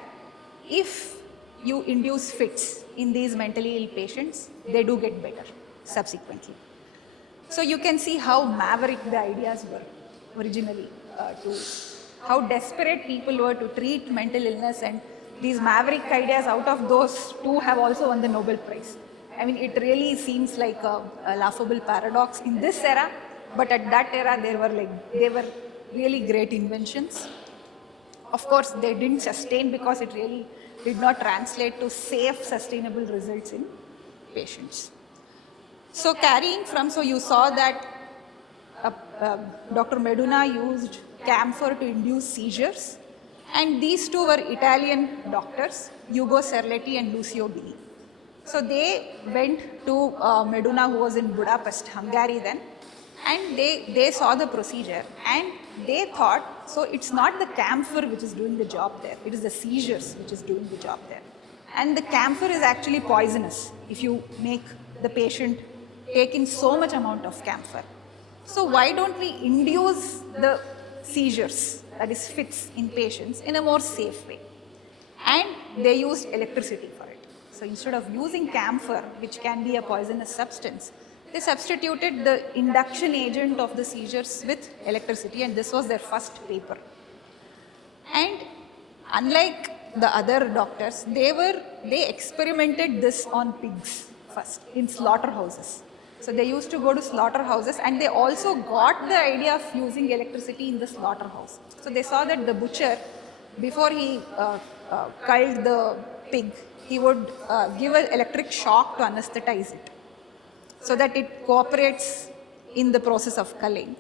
if you induce fits in these mentally ill patients, they do get better subsequently. So you can see how maverick the ideas were originally, to how desperate people were to treat mental illness, and these maverick ideas, out of those two, have also won the Nobel Prize. I mean, it really seems like a laughable paradox in this era, but at that era they were really great inventions. Of course, they didn't sustain because it really did not translate to safe, sustainable results in patients. So carrying from, so you saw that Dr. Meduna used camphor to induce seizures, and these two were Italian doctors, Ugo Serletti and Lucio Dini. So they went to Meduna, who was in Budapest, Hungary then, and they saw the procedure, and they thought, so it's not the camphor which is doing the job there, it is the seizures which is doing the job there. And the camphor is actually poisonous if you make the patient take in so much amount of camphor. So why don't we induce the seizures, that is fits, in patients in a more safe way? And they used electricity for it. So instead of using camphor, which can be a poisonous substance, they substituted the induction agent of the seizures with electricity, and this was their first paper. And unlike the other doctors, they experimented this on pigs first in slaughterhouses. So they used to go to slaughterhouses, and they also got the idea of using electricity in the slaughterhouse. So they saw that the butcher, before he culled the pig, he would give an electric shock to anesthetize it, so that it cooperates in the process of culling.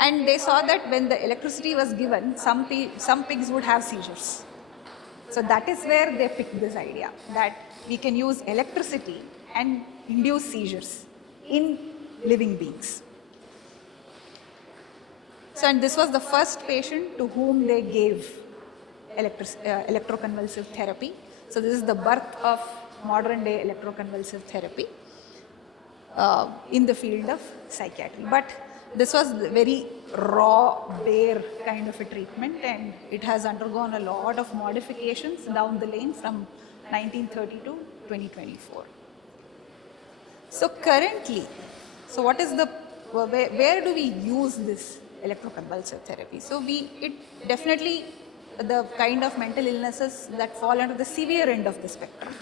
And they saw that when the electricity was given, some pigs would have seizures. So that is where they picked this idea that we can use electricity and induce seizures in living beings. So, and this was the first patient to whom they gave electroconvulsive therapy. So, this is the birth of modern day electroconvulsive therapy in the field of psychiatry. But this was very raw, bare kind of a treatment, and it has undergone a lot of modifications down the lane from 1930 to 2024. So currently, so what is the, where do we use this electroconvulsive therapy? So it definitely the kind of mental illnesses that fall under the severe end of the spectrum.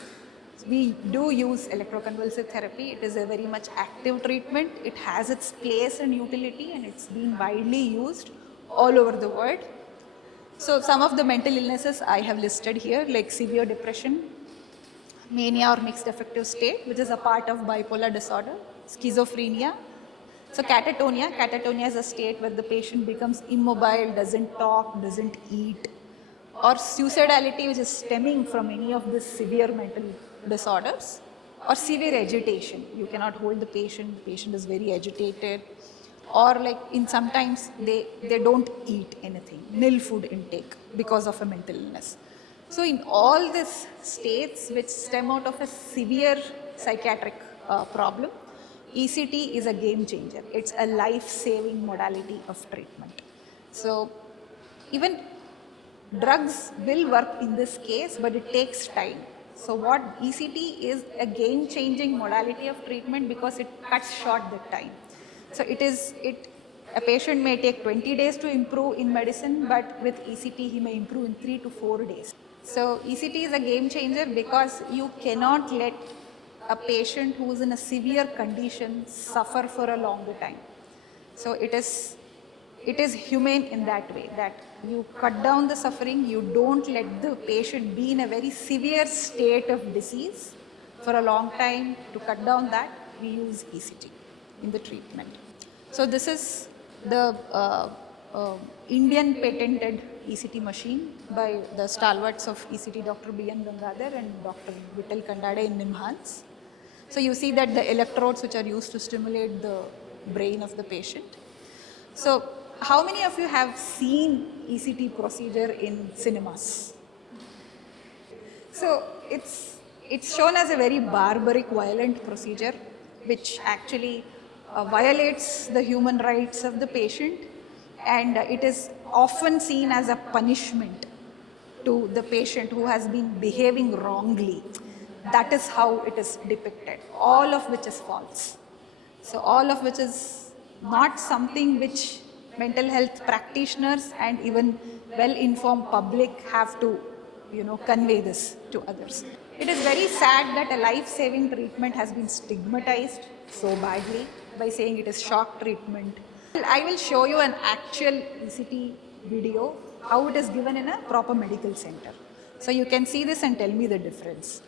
So we do use electroconvulsive therapy. It is a very much active treatment. It has its place and utility, and it's been widely used all over the world. So some of the mental illnesses I have listed here, like severe depression, mania or mixed affective state, which is a part of bipolar disorder, schizophrenia. So catatonia is a state where the patient becomes immobile, doesn't talk, doesn't eat, or suicidality, which is stemming from any of these severe mental disorders, or severe agitation. You cannot hold the patient is very agitated, or like in sometimes they don't eat anything, nil food intake because of a mental illness. So in all these states which stem out of a severe psychiatric problem, ECT is a game changer. It's a life-saving modality of treatment. So even drugs will work in this case, but it takes time. So what ECT is a game-changing modality of treatment because it cuts short the time. So a patient may take 20 days to improve in medicine, but with ECT he may improve in 3 to 4 days. So ECT is a game changer because you cannot let a patient who is in a severe condition suffer for a longer time. So it is humane in that way, that you cut down the suffering, you don't let the patient be in a very severe state of disease for a long time. To cut down that, we use ECT in the treatment. So this is the Indian patented ECT machine by the stalwarts of ECT, Dr. B.N. Gangadhar and Dr. Vittal Kandade in NIMHANS. So you see that the electrodes which are used to stimulate the brain of the patient. So how many of you have seen ECT procedure in cinemas? So it's shown as a very barbaric, violent procedure which actually violates the human rights of the patient, and it is often seen as a punishment to the patient who has been behaving wrongly. That is how it is depicted, all of which is false. So all of which is not something which mental health practitioners and even well-informed public have to, convey this to others. It is very sad that a life-saving treatment has been stigmatized so badly by saying it is shock treatment. I will show you an actual ECT video, how it is given in a proper medical center. So you can see this and tell me the difference.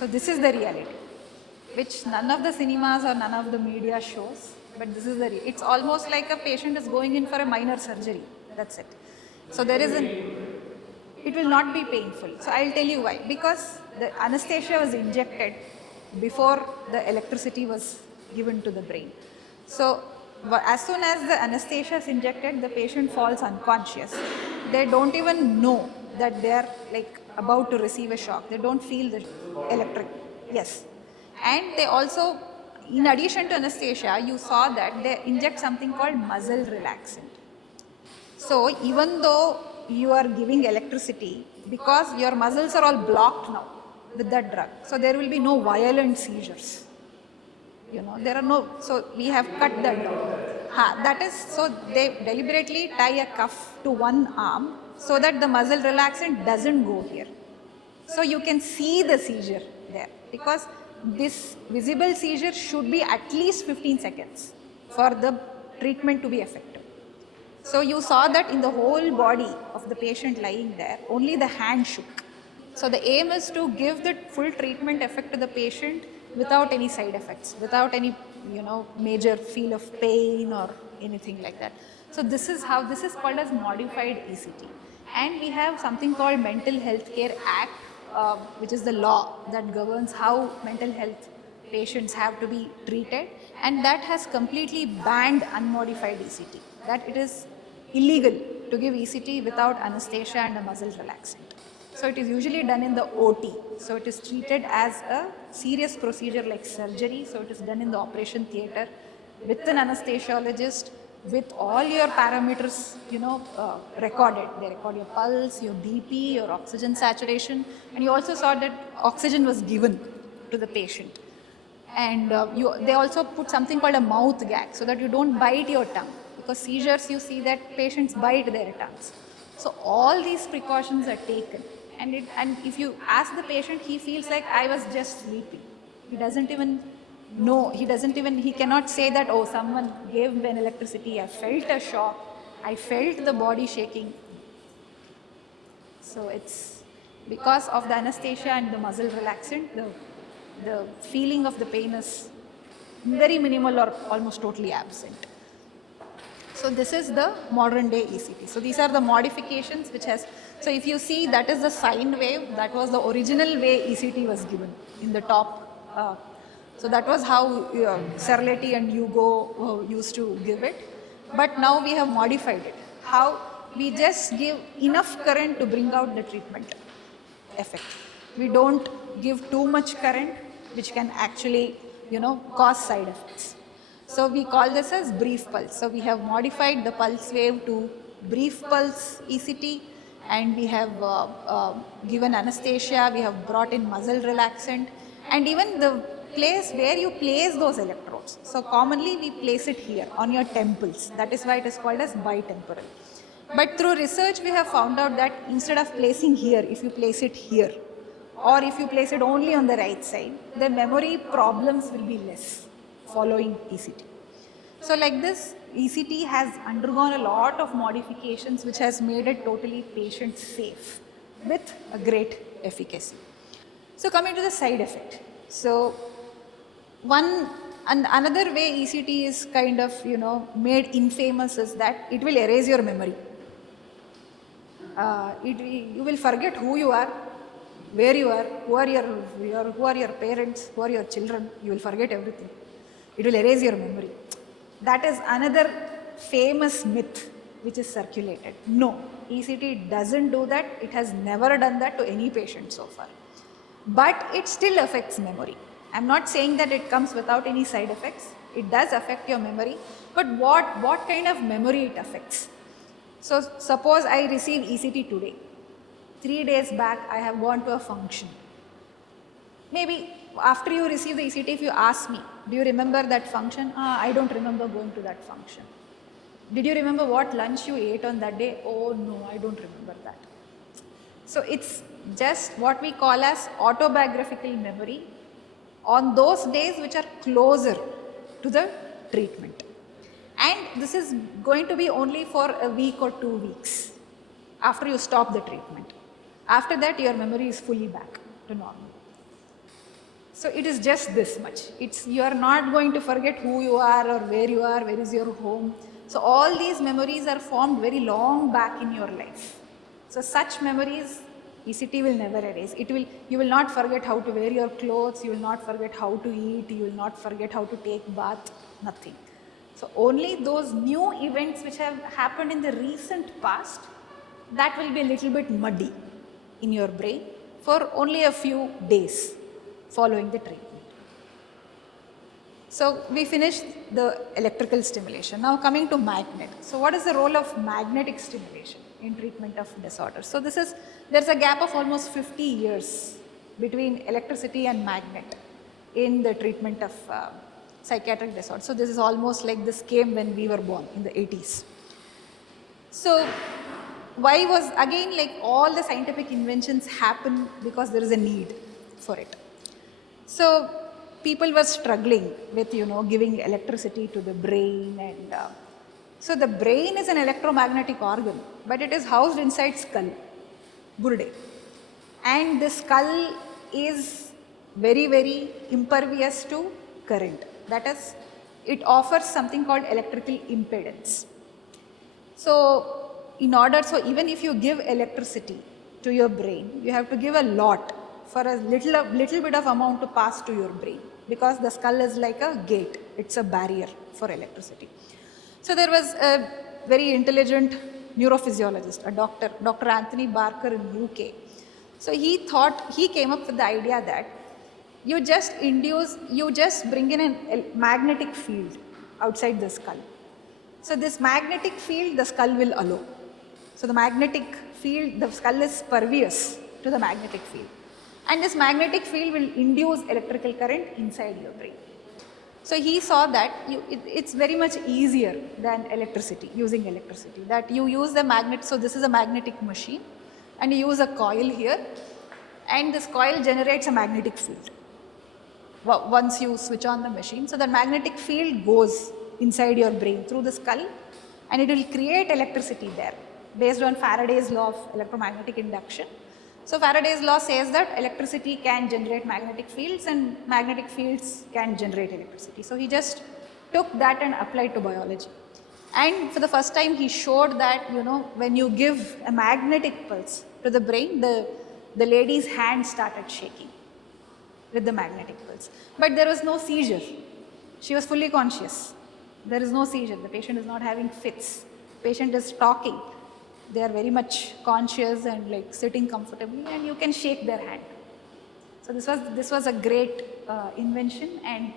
So this is the reality, which none of the cinemas or none of the media shows, but this is the it's almost like a patient is going in for a minor surgery. That's it. So there is it will not be painful. So I'll tell you why. Because the anesthesia was injected before the electricity was given to the brain. So as soon as the anesthesia is injected, the patient falls unconscious. They don't even know that they are like about to receive a shock. They don't feel the electric. Yes. And they also, in addition to anesthesia, you saw that they inject something called muscle relaxant. So even though you are giving electricity, because your muscles are all blocked now with that drug, so there will be no violent seizures. There are no, so we have cut that down. That is, so they deliberately tie a cuff to one arm so that the muscle relaxant doesn't go here. So you can see the seizure there, because this visible seizure should be at least 15 seconds for the treatment to be effective. So you saw that in the whole body of the patient lying there, only the hand shook. So the aim is to give the full treatment effect to the patient without any side effects, without any major feel of pain or anything like that. So this is called as modified ECT. And we have something called Mental Health Care Act, which is the law that governs how mental health patients have to be treated, and that has completely banned unmodified ECT, that it is illegal to give ECT without anesthesia and a muscle relaxant. So it is usually done in the OT. So it is treated as a serious procedure like surgery. So it is done in the operation theatre with an anesthesiologist, with all your parameters, recorded. They record your pulse, your BP, your oxygen saturation, and you also saw that oxygen was given to the patient. And they also put something called a mouth gag so that you don't bite your tongue, because seizures, you see that patients bite their tongues. So all these precautions are taken. And if you ask the patient, he feels like I was just sleeping. He doesn't even know, he cannot say that, oh, someone gave me an electricity, I felt a shock, I felt the body shaking. So it's because of the anesthesia and the muscle relaxant, the feeling of the pain is very minimal or almost totally absent. So this is the modern day ECT. So these are the modifications which has, so if you see, that is the sine wave, that was the original way ECT was given in the top. So that was how Serletti and Hugo used to give it. But now we have modified it. How? We just give enough current to bring out the treatment effect. We don't give too much current, which can actually, cause side effects. So we call this as brief pulse. So we have modified the pulse wave to brief pulse ECT, and we have given anesthesia, we have brought in muscle relaxant, and even the place where you place those electrodes. So commonly we place it here on your temples. That is why it is called as bitemporal. But through research we have found out that instead of placing here, if you place it here, or if you place it only on the right side, the memory problems will be less following ECT. So like this, ECT has undergone a lot of modifications which has made it totally patient safe with a great efficacy. So coming to the side effect. So another way ECT is kind of, made infamous is that it will erase your memory. You will forget who you are, where you are, who are your parents, who are your children. You will forget everything. It will erase your memory. That is another famous myth which is circulated. No, ECT doesn't do that. It has never done that to any patient so far. But it still affects memory. I'm not saying that it comes without any side effects. It does affect your memory. But what kind of memory it affects? So suppose I receive ECT today. 3 days back, I have gone to a function. Maybe after you receive the ECT, if you ask me, do you remember that function? I don't remember going to that function. Did you remember what lunch you ate on that day? Oh no, I don't remember that. So it's just what we call as autobiographical memory on those days which are closer to the treatment. And this is going to be only for a week or 2 weeks after you stop the treatment. After that, your memory is fully back to normal. So it is just this much. You are not going to forget who you are or where you are, where is your home. So all these memories are formed very long back in your life. So such memories ECT will never erase. You will not forget how to wear your clothes, you will not forget how to eat, you will not forget how to take bath, nothing. So only those new events which have happened in the recent past, that will be a little bit muddy in your brain for only a few days following the treatment. So we finished the electrical stimulation. Now coming to magnet. So what is the role of magnetic stimulation in treatment of disorders? So there's a gap of almost 50 years between electricity and magnet in the treatment of psychiatric disorders. So this is almost like this came when we were born in the 80s. So why was, again, like all the scientific inventions happen because there is a need for it. So people were struggling with, giving electricity to the brain, and so the brain is an electromagnetic organ, but it is housed inside skull, Gurde. And the skull is very, very impervious to current. That is, it offers something called electrical impedance. So even if you give electricity to your brain, you have to give a lot for a little bit of amount to pass to your brain, because the skull is like a gate, it's a barrier for electricity. So there was a very intelligent neurophysiologist, a doctor, Dr. Anthony Barker in UK. So he came up with the idea that you just bring in a magnetic field outside the skull. So this magnetic field, the skull will allow. So the magnetic field, the skull is pervious to the magnetic field. And this magnetic field will induce electrical current inside your brain. So he saw that it's very much easier than using electricity. That you use the magnet, so this is a magnetic machine, and you use a coil here, and this coil generates a magnetic field once you switch on the machine. So the magnetic field goes inside your brain through the skull, and it will create electricity there based on Faraday's law of electromagnetic induction. So Faraday's law says that electricity can generate magnetic fields and magnetic fields can generate electricity. So he just took that and applied to biology. And for the first time he showed that, when you give a magnetic pulse to the brain, the lady's hand started shaking with the magnetic pulse. But there was no seizure. She was fully conscious. There is no seizure. The patient is not having fits. Patient is talking. They are very much conscious and like sitting comfortably, and you can shake their hand. So this was a great invention, and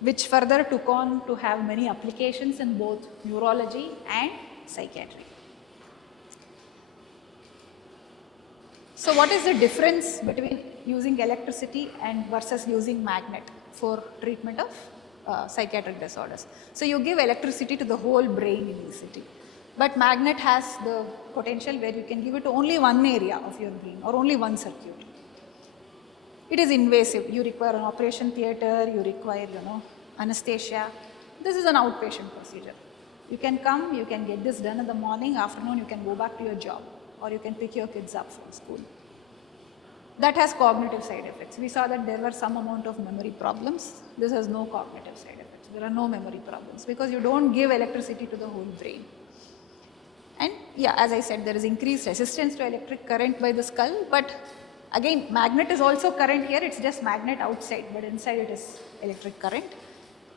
which further took on to have many applications in both neurology and psychiatry. So what is the difference between using electricity and versus using magnet for treatment of psychiatric disorders? So you give electricity to the whole brain in ECT. But magnet has the potential where you can give it to only one area of your brain or only one circuit. It is invasive. You require an operation theatre, you require, anesthesia. This is an outpatient procedure. You can come, you can get this done in the morning, afternoon you can go back to your job, or you can pick your kids up from school. That has cognitive side effects. We saw that there were some amount of memory problems. This has no cognitive side effects. There are no memory problems because you don't give electricity to the whole brain. And yeah, as I said, there is increased resistance to electric current by the skull, but again, magnet is also current here, it's just magnet outside, but inside it is electric current.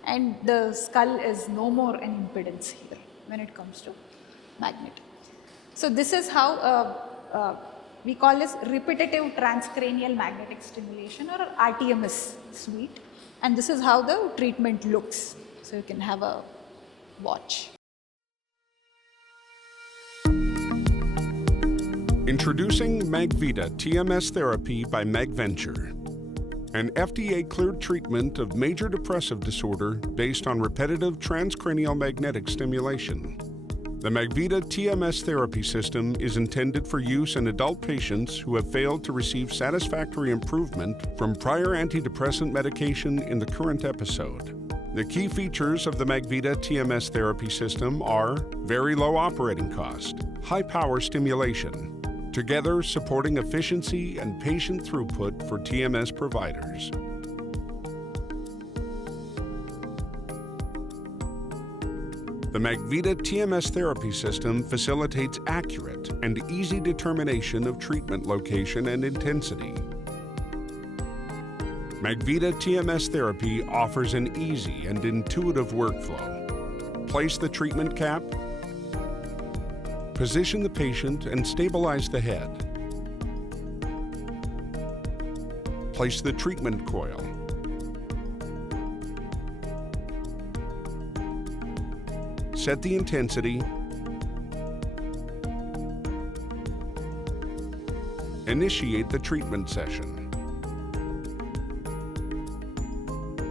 And the skull is no more an impedance here when it comes to magnet. So this is how we call this repetitive transcranial magnetic stimulation, or RTMS suite. And this is how the treatment looks. So you can have a watch. Introducing Magvita TMS therapy by MagVenture, an FDA-cleared treatment of major depressive disorder based on repetitive transcranial magnetic stimulation. The Magvita TMS therapy system is intended for use in adult patients who have failed to receive satisfactory improvement from prior antidepressant medication in the current episode. The key features of the Magvita TMS therapy system are very low operating cost, high power stimulation, together supporting efficiency and patient throughput for TMS providers. The MagVita TMS therapy system facilitates accurate and easy determination of treatment location and intensity. MagVita TMS therapy offers an easy and intuitive workflow. Place the treatment cap, position the patient and stabilize the head. Place the treatment coil. Set the intensity. Initiate the treatment session.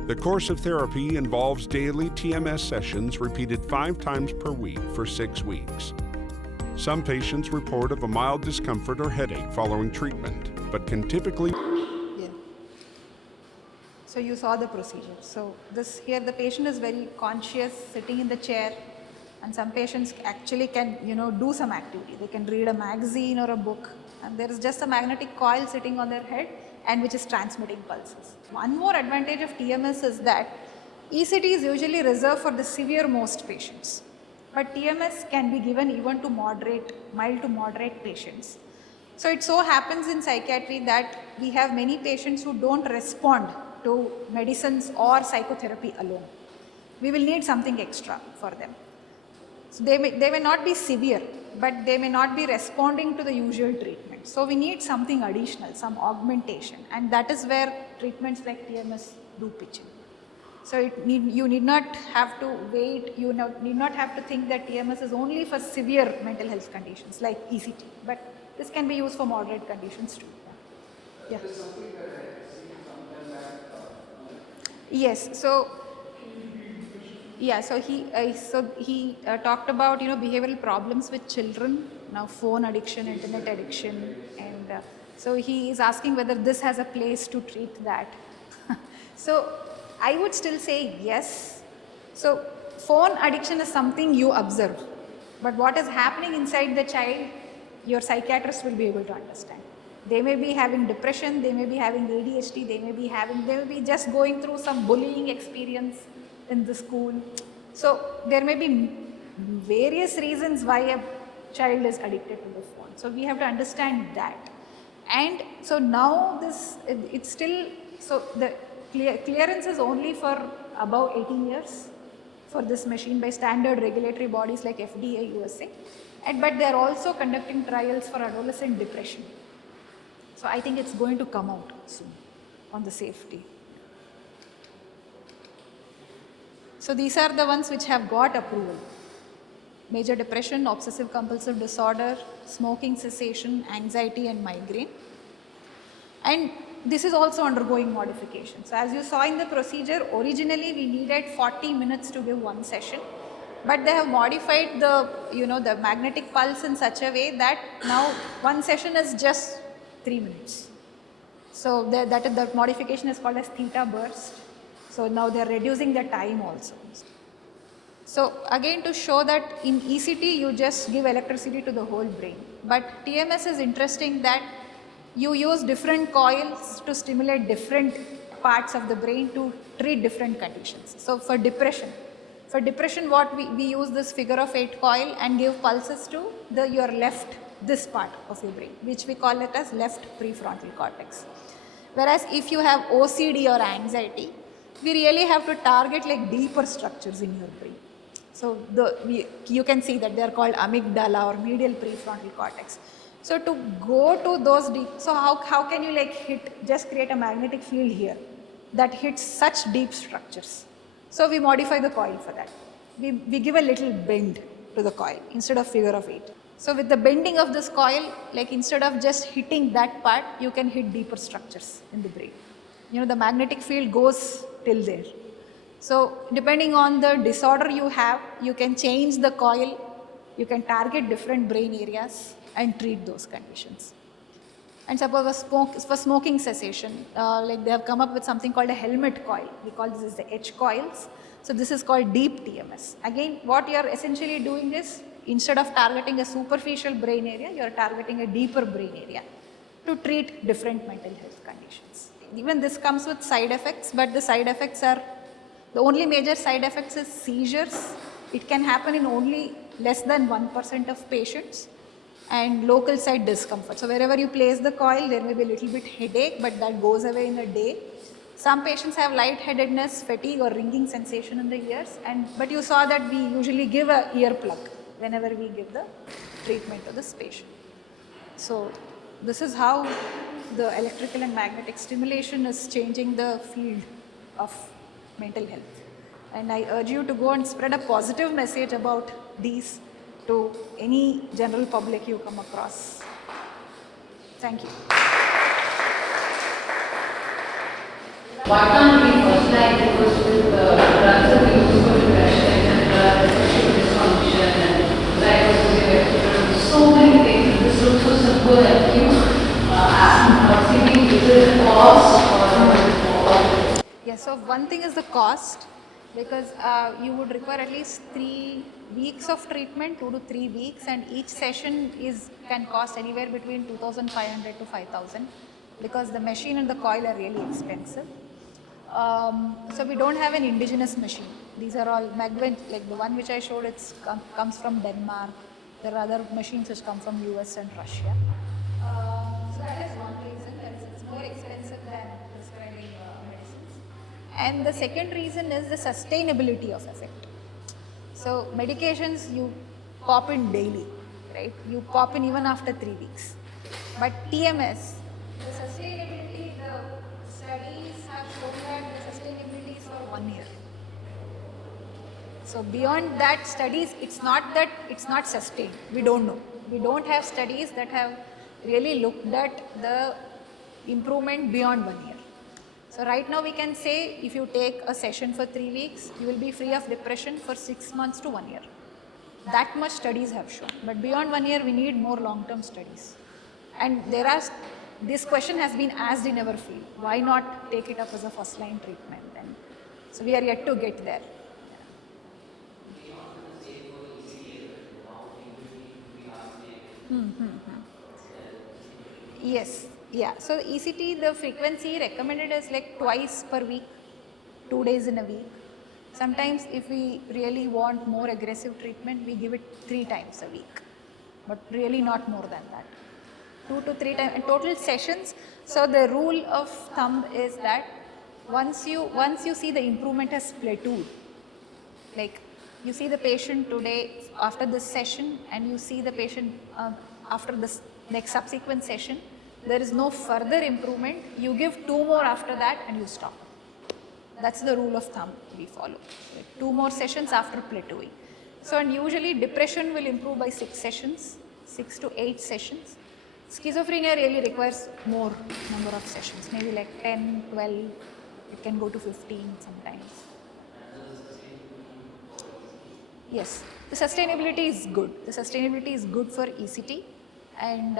The course of therapy involves daily TMS sessions repeated 5 times per week for 6 weeks. Some patients report of a mild discomfort or headache following treatment, but can typically Yeah. So you saw the procedure. So this here the patient is very conscious, sitting in the chair, and some patients actually can do some activity. They can read a magazine or a book, and there is just a magnetic coil sitting on their head and which is transmitting pulses. One more advantage of TMS is that ECT is usually reserved for the severe most patients, but TMS can be given even to mild to moderate patients. So it so happens in psychiatry that we have many patients who don't respond to medicines or psychotherapy alone. We will need something extra for them. So they may not be severe, but they may not be responding to the usual treatment. So we need something additional, some augmentation, and that is where treatments like TMS do pitch in. So you need not have to wait, need not have to think that TMS is only for severe mental health conditions like ECT, but this can be used for moderate conditions too. Yeah. Yes. So he talked about behavioral problems with children, now phone addiction, internet addiction, and so he is asking whether this has a place to treat that. So I would still say yes. So phone addiction is something you observe, but what is happening inside the child, your psychiatrist will be able to understand. They may be having depression, they may be having ADHD, they may be just going through some bullying experience in the school. So there may be various reasons why a child is addicted to the phone. So we have to understand that. And so now it's still, so the clearance is only for above 18 years for this machine by standard regulatory bodies like FDA USA. But they are also conducting trials for adolescent depression. So I think it's going to come out soon on the safety. So these are the ones which have got approval. Major depression, obsessive compulsive disorder, smoking cessation, anxiety and migraine. And this is also undergoing modification. So as you saw in the procedure, originally we needed 40 minutes to give one session, but they have modified the magnetic pulse in such a way that now one session is just 3 minutes. So that modification is called as theta burst. So now they are reducing the time also. So again, to show that in ECT you just give electricity to the whole brain, but TMS is interesting that you use different coils to stimulate different parts of the brain to treat different conditions. So for depression what we use this figure of 8 coil and give pulses to your left, this part of your brain, which we call it as left prefrontal cortex. Whereas if you have OCD or anxiety, we really have to target like deeper structures in your brain. So you can see that they are called amygdala or medial prefrontal cortex. So to go to those deep, so how can you just create a magnetic field here that hits such deep structures? So we modify the coil for that. We give a little bend to the coil instead of figure of 8. So with the bending of this coil, instead of just hitting that part, you can hit deeper structures in the brain. The magnetic field goes till there. So depending on the disorder you have, you can change the coil, you can target different brain areas and treat those conditions. And suppose for smoking cessation, they have come up with something called a helmet coil. We call this as the H coils. So this is called deep TMS. Again, what you are essentially doing is, instead of targeting a superficial brain area, you are targeting a deeper brain area to treat different mental health conditions. Even this comes with side effects, but the side effects are, the only major side effects is seizures it can happen in only less than 1% of patients, and local site discomfort. So wherever you place the coil, there may be a little bit headache, but that goes away in a day. Some patients have lightheadedness, fatigue or ringing sensation in the ears, but you saw that we usually give a ear plug whenever we give the treatment to this patient. So this is how the electrical and magnetic stimulation is changing the field of mental health. And I urge you to go and spread a positive message about these to any general public you come across. Thank you. Why can't we personalize it with drugs that we use for depression and sexual dysfunction and psychosis, so many things. This looks so simple and cute. I'm thinking, is it a cost or? Yeah, so one thing is the cost, because you would require at least 3 weeks of treatment, 2 to 3 weeks, and each session can cost anywhere between 2,500 to 5,000, because the machine and the coil are really expensive. So we don't have an indigenous machine. These are all Magvent, like the one which I showed, comes from Denmark. There are other machines which come from US and Russia. So that is one reason, that it's more expensive than prescribing medicines. And the second reason is the sustainability of effect. So medications you pop in daily, right? You pop in even after 3 weeks. But TMS, the sustainability, the studies have shown that the sustainability is for 1 year. So beyond that studies, it's not that it's not sustained. We don't know. We don't have studies that have really looked at the improvement beyond 1 year. So right now we can say if you take a session for 3 weeks, you will be free of depression for 6 months to 1 year. That much studies have shown. But beyond 1 year, we need more long-term studies. And this question has been asked in our field. Why not take it up as a first-line treatment? And so we are yet to get there. Yes, yeah. So ECT, the frequency recommended is like twice per week, 2 days in a week. Sometimes if we really want more aggressive treatment, we give it 3 times a week, but really not more than that. 2 to 3 times, and total sessions. So the rule of thumb is that once you see the improvement has plateaued, like you see the patient today after this session, and you see the patient after this next subsequent session, there is no further improvement, you give 2 more after that and you stop. That's the rule of thumb we follow. Like 2 more sessions after plateauing. So, and usually depression will improve by 6 sessions, 6 to 8 sessions. Schizophrenia really requires more number of sessions, maybe like 10, 12, it can go to 15 sometimes. Yes, the sustainability is good. The sustainability is good for ECT, and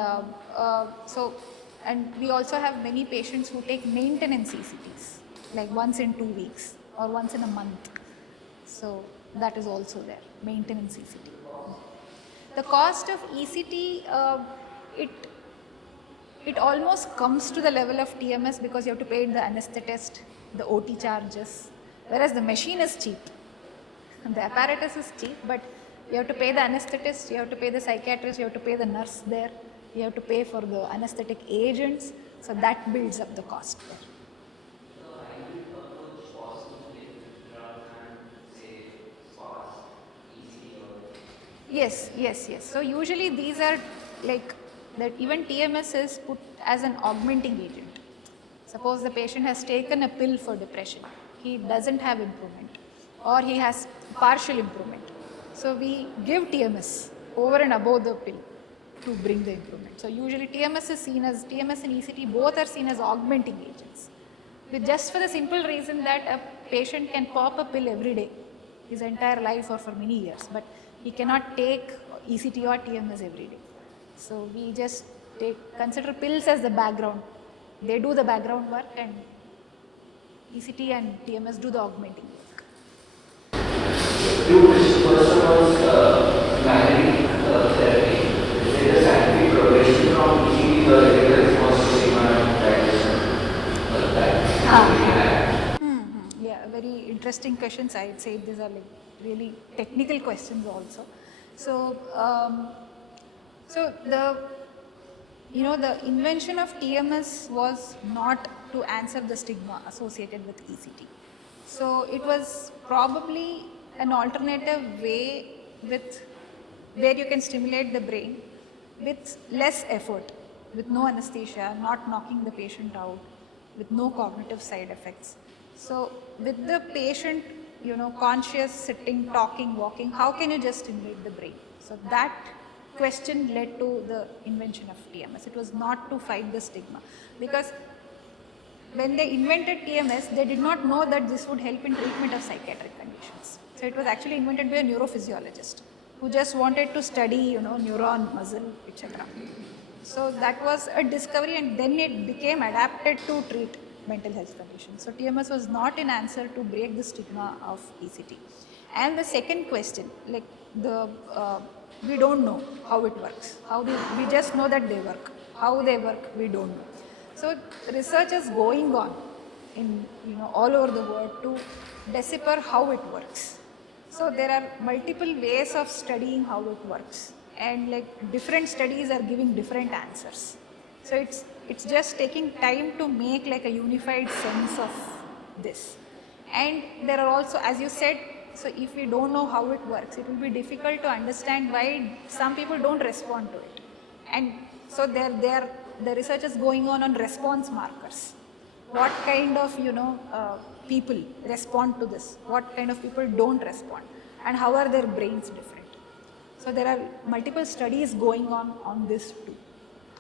and we also have many patients who take maintenance ECTs, like once in 2 weeks or once in a month. So that is also there, maintenance ECT. The cost of ECT, it almost comes to the level of TMS because you have to pay the anesthetist, the OT charges, whereas the machine is cheap. The apparatus is cheap, but you have to pay the anesthetist, you have to pay the psychiatrist, you have to pay the nurse there, you have to pay for the anesthetic agents, so that builds up the cost there. Yes. So usually these are like that, even TMS is put as an augmenting agent. Suppose the patient has taken a pill for depression, he doesn't have improvement, or he has partial improvement. So we give TMS over and above the pill to bring the improvement. So usually TMS and ECT both are seen as augmenting agents, just for the simple reason that a patient can pop a pill every day, his entire life or for many years, but he cannot take ECT or TMS every day. So we just consider pills as the background. They do the background work, and ECT and TMS do the augmenting work. First was magnetic therapy. Is it a scientific progression from ECT or is it a response to Sigma Yeah, very interesting questions. I'd say these are like really technical questions also. So, so the invention of TMS was not to answer the stigma associated with ECT. So it was probably an alternative way where you can stimulate the brain with less effort, with no anesthesia, not knocking the patient out, with no cognitive side effects. So with the patient, conscious, sitting, talking, walking, how can you just stimulate the brain? So that question led to the invention of TMS. It was not to fight the stigma, because when they invented TMS, they did not know that this would help in treatment of psychiatric conditions. So it was actually invented by a neurophysiologist who just wanted to study, neuron, muscle, etc. So that was a discovery, and then it became adapted to treat mental health conditions. So TMS was not an answer to break the stigma of ECT. And the second question, like we don't know how it works. We just know that they work. How they work, we don't know. So research is going on in all over the world to decipher how it works. So there are multiple ways of studying how it works, and like different studies are giving different answers. So it's just taking time to make like a unified sense of this. And there are also, as you said, so if we don't know how it works, it will be difficult to understand why some people don't respond to it. And so the research is going on response markers. What kind of people respond to this? What kind of people don't respond? And how are their brains different? So there are multiple studies going on this too.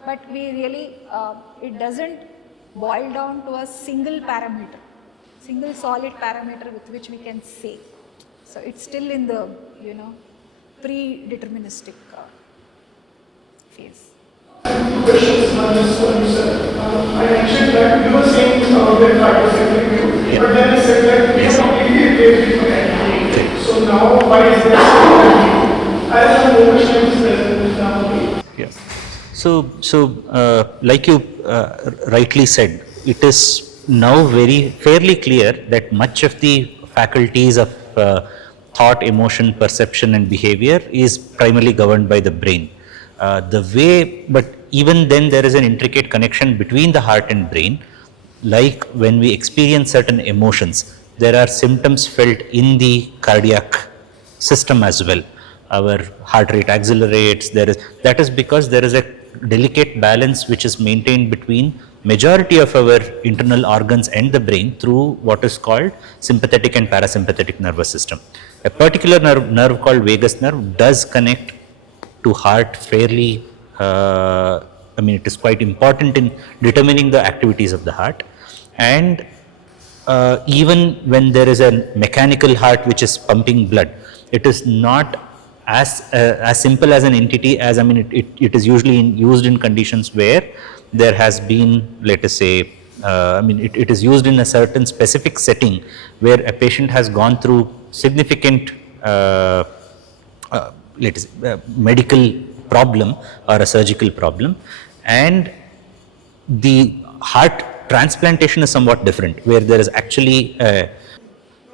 But we really, it doesn't boil down to a single parameter, single solid parameter with which we can say. So it's still in the, pre-deterministic phase. Questions, one is what you said. I mentioned that you were saying that factors every but then you said that we are completely replaced. So now why is there so as the motion is present now? Yes. So like you rightly said, it is now fairly clear that much of the faculties of thought, emotion, perception and behavior is primarily governed by the brain. But even then there is an intricate connection between the heart and brain. Like when we experience certain emotions, there are symptoms felt in the cardiac system as well. Our heart rate accelerates, that is because there is a delicate balance which is maintained between majority of our internal organs and the brain through what is called sympathetic and parasympathetic nervous system. A particular nerve called vagus nerve does connect to heart fairly, it is quite important in determining the activities of the heart. And even when there is a mechanical heart which is pumping blood, it is not as simple as an entity as, it is usually used in conditions where there has been, let us say, it is used in a certain specific setting where a patient has gone through significant medical problem or a surgical problem, and the heart transplantation is somewhat different, where there is actually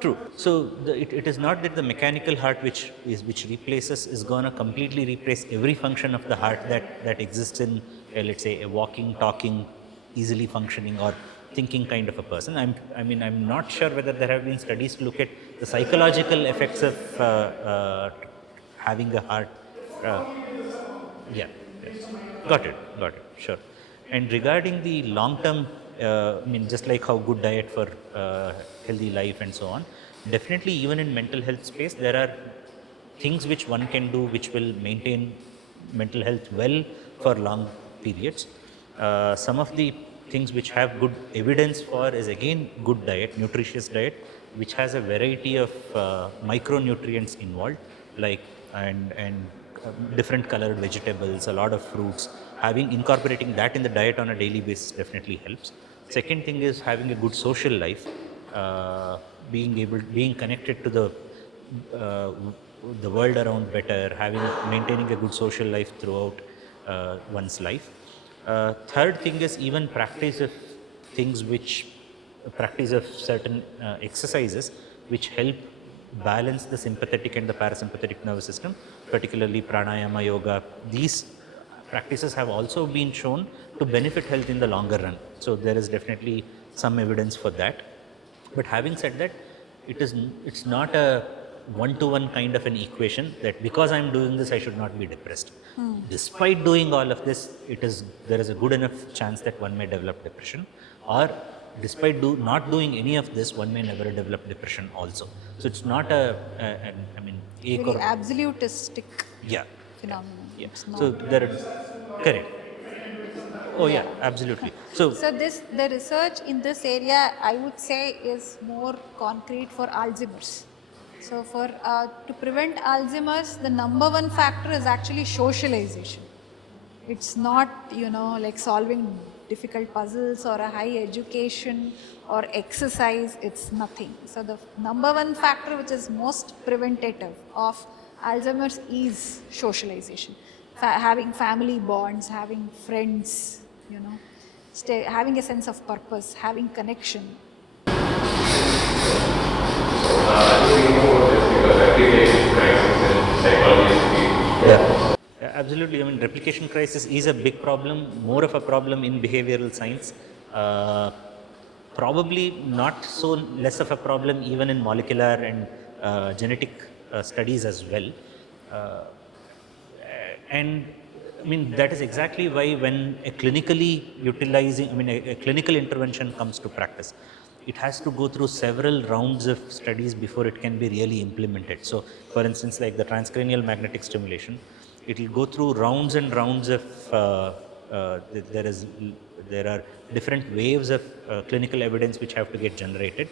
true. So it is not that the mechanical heart which replaces is going to completely replace every function of the heart that exists in let's say a walking, talking, easily functioning or thinking kind of a person. I'm not sure whether there have been studies to look at the psychological effects of having a heart. Yeah, yes. Got it, sure. And regarding the long term, just like how good diet for healthy life and so on, definitely even in mental health space, there are things which one can do which will maintain mental health well for long periods. Some of the things which have good evidence for is again good diet, nutritious diet, which has a variety of micronutrients involved, like and different colored vegetables, a lot of fruits. Incorporating that in the diet on a daily basis definitely helps. Second thing is having a good social life, being connected to the world around better, maintaining a good social life throughout one's life. Third thing is even practice of certain exercises which help balance the sympathetic and the parasympathetic nervous system, particularly pranayama, yoga. These practices have also been shown to benefit health in the longer run. So there is definitely some evidence for that. But having said that, it's not a one-to-one kind of an equation that because I'm doing this, I should not be depressed. Despite doing all of this, there is a good enough chance that one may develop depression, or despite not doing any of this, one may never develop depression also. So it's not a Very absolutistic yeah. phenomenon. Yeah. It's not. So there are, correct. Oh yeah, absolutely. So So the research in this area, I would say, is more concrete for Alzheimer's. So to prevent Alzheimer's, the number one factor is actually socialization. It's not, like solving difficult puzzles or a high education or exercise. It's nothing. So the number one factor which is most preventative of Alzheimer's is socialization. Having family bonds, having friends, having a sense of purpose, having connection. yeah, absolutely. I mean, replication crisis is a big problem, more of a problem in behavioral science. Probably not so less of a problem even in molecular and genetic studies as well. And I mean, that is exactly why when a clinically utilizing, a clinical intervention comes to practice, it has to go through several rounds of studies before it can be really implemented. So, for instance, like the transcranial magnetic stimulation, it will go through rounds and rounds of, there are different waves of clinical evidence which have to get generated,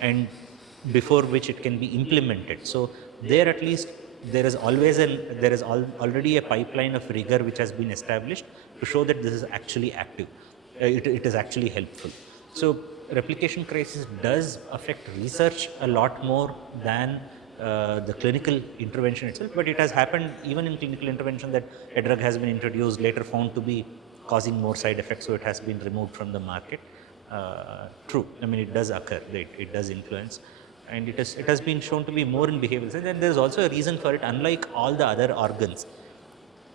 and before which it can be implemented. So, there at least there is already a pipeline of rigor which has been established to show that this is actually active. It is actually helpful. So replication crisis does affect research a lot more than the clinical intervention itself, but it has happened even in clinical intervention that a drug has been introduced, later found to be causing more side effects, so it has been removed from the market. True, I mean, it does occur, it does influence. And it has been shown to be more in behavioral science, and there is also a reason for it. Unlike all the other organs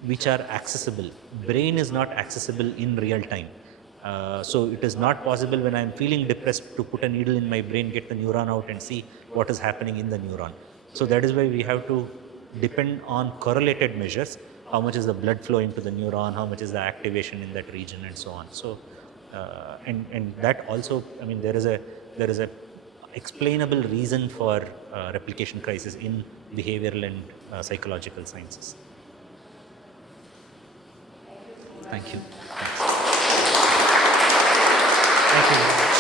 which are accessible, brain is not accessible in real time. So it is not possible when I am feeling depressed to put a needle in my brain, get the neuron out and see what is happening in the neuron. So that is why we have to depend on correlated measures. How much is the blood flow into the neuron, how much is the activation in that region, and so on. So and that also, I mean, there is a explainable reason for replication crisis in behavioral and psychological sciences. Thank you. Thanks. Thank you very much.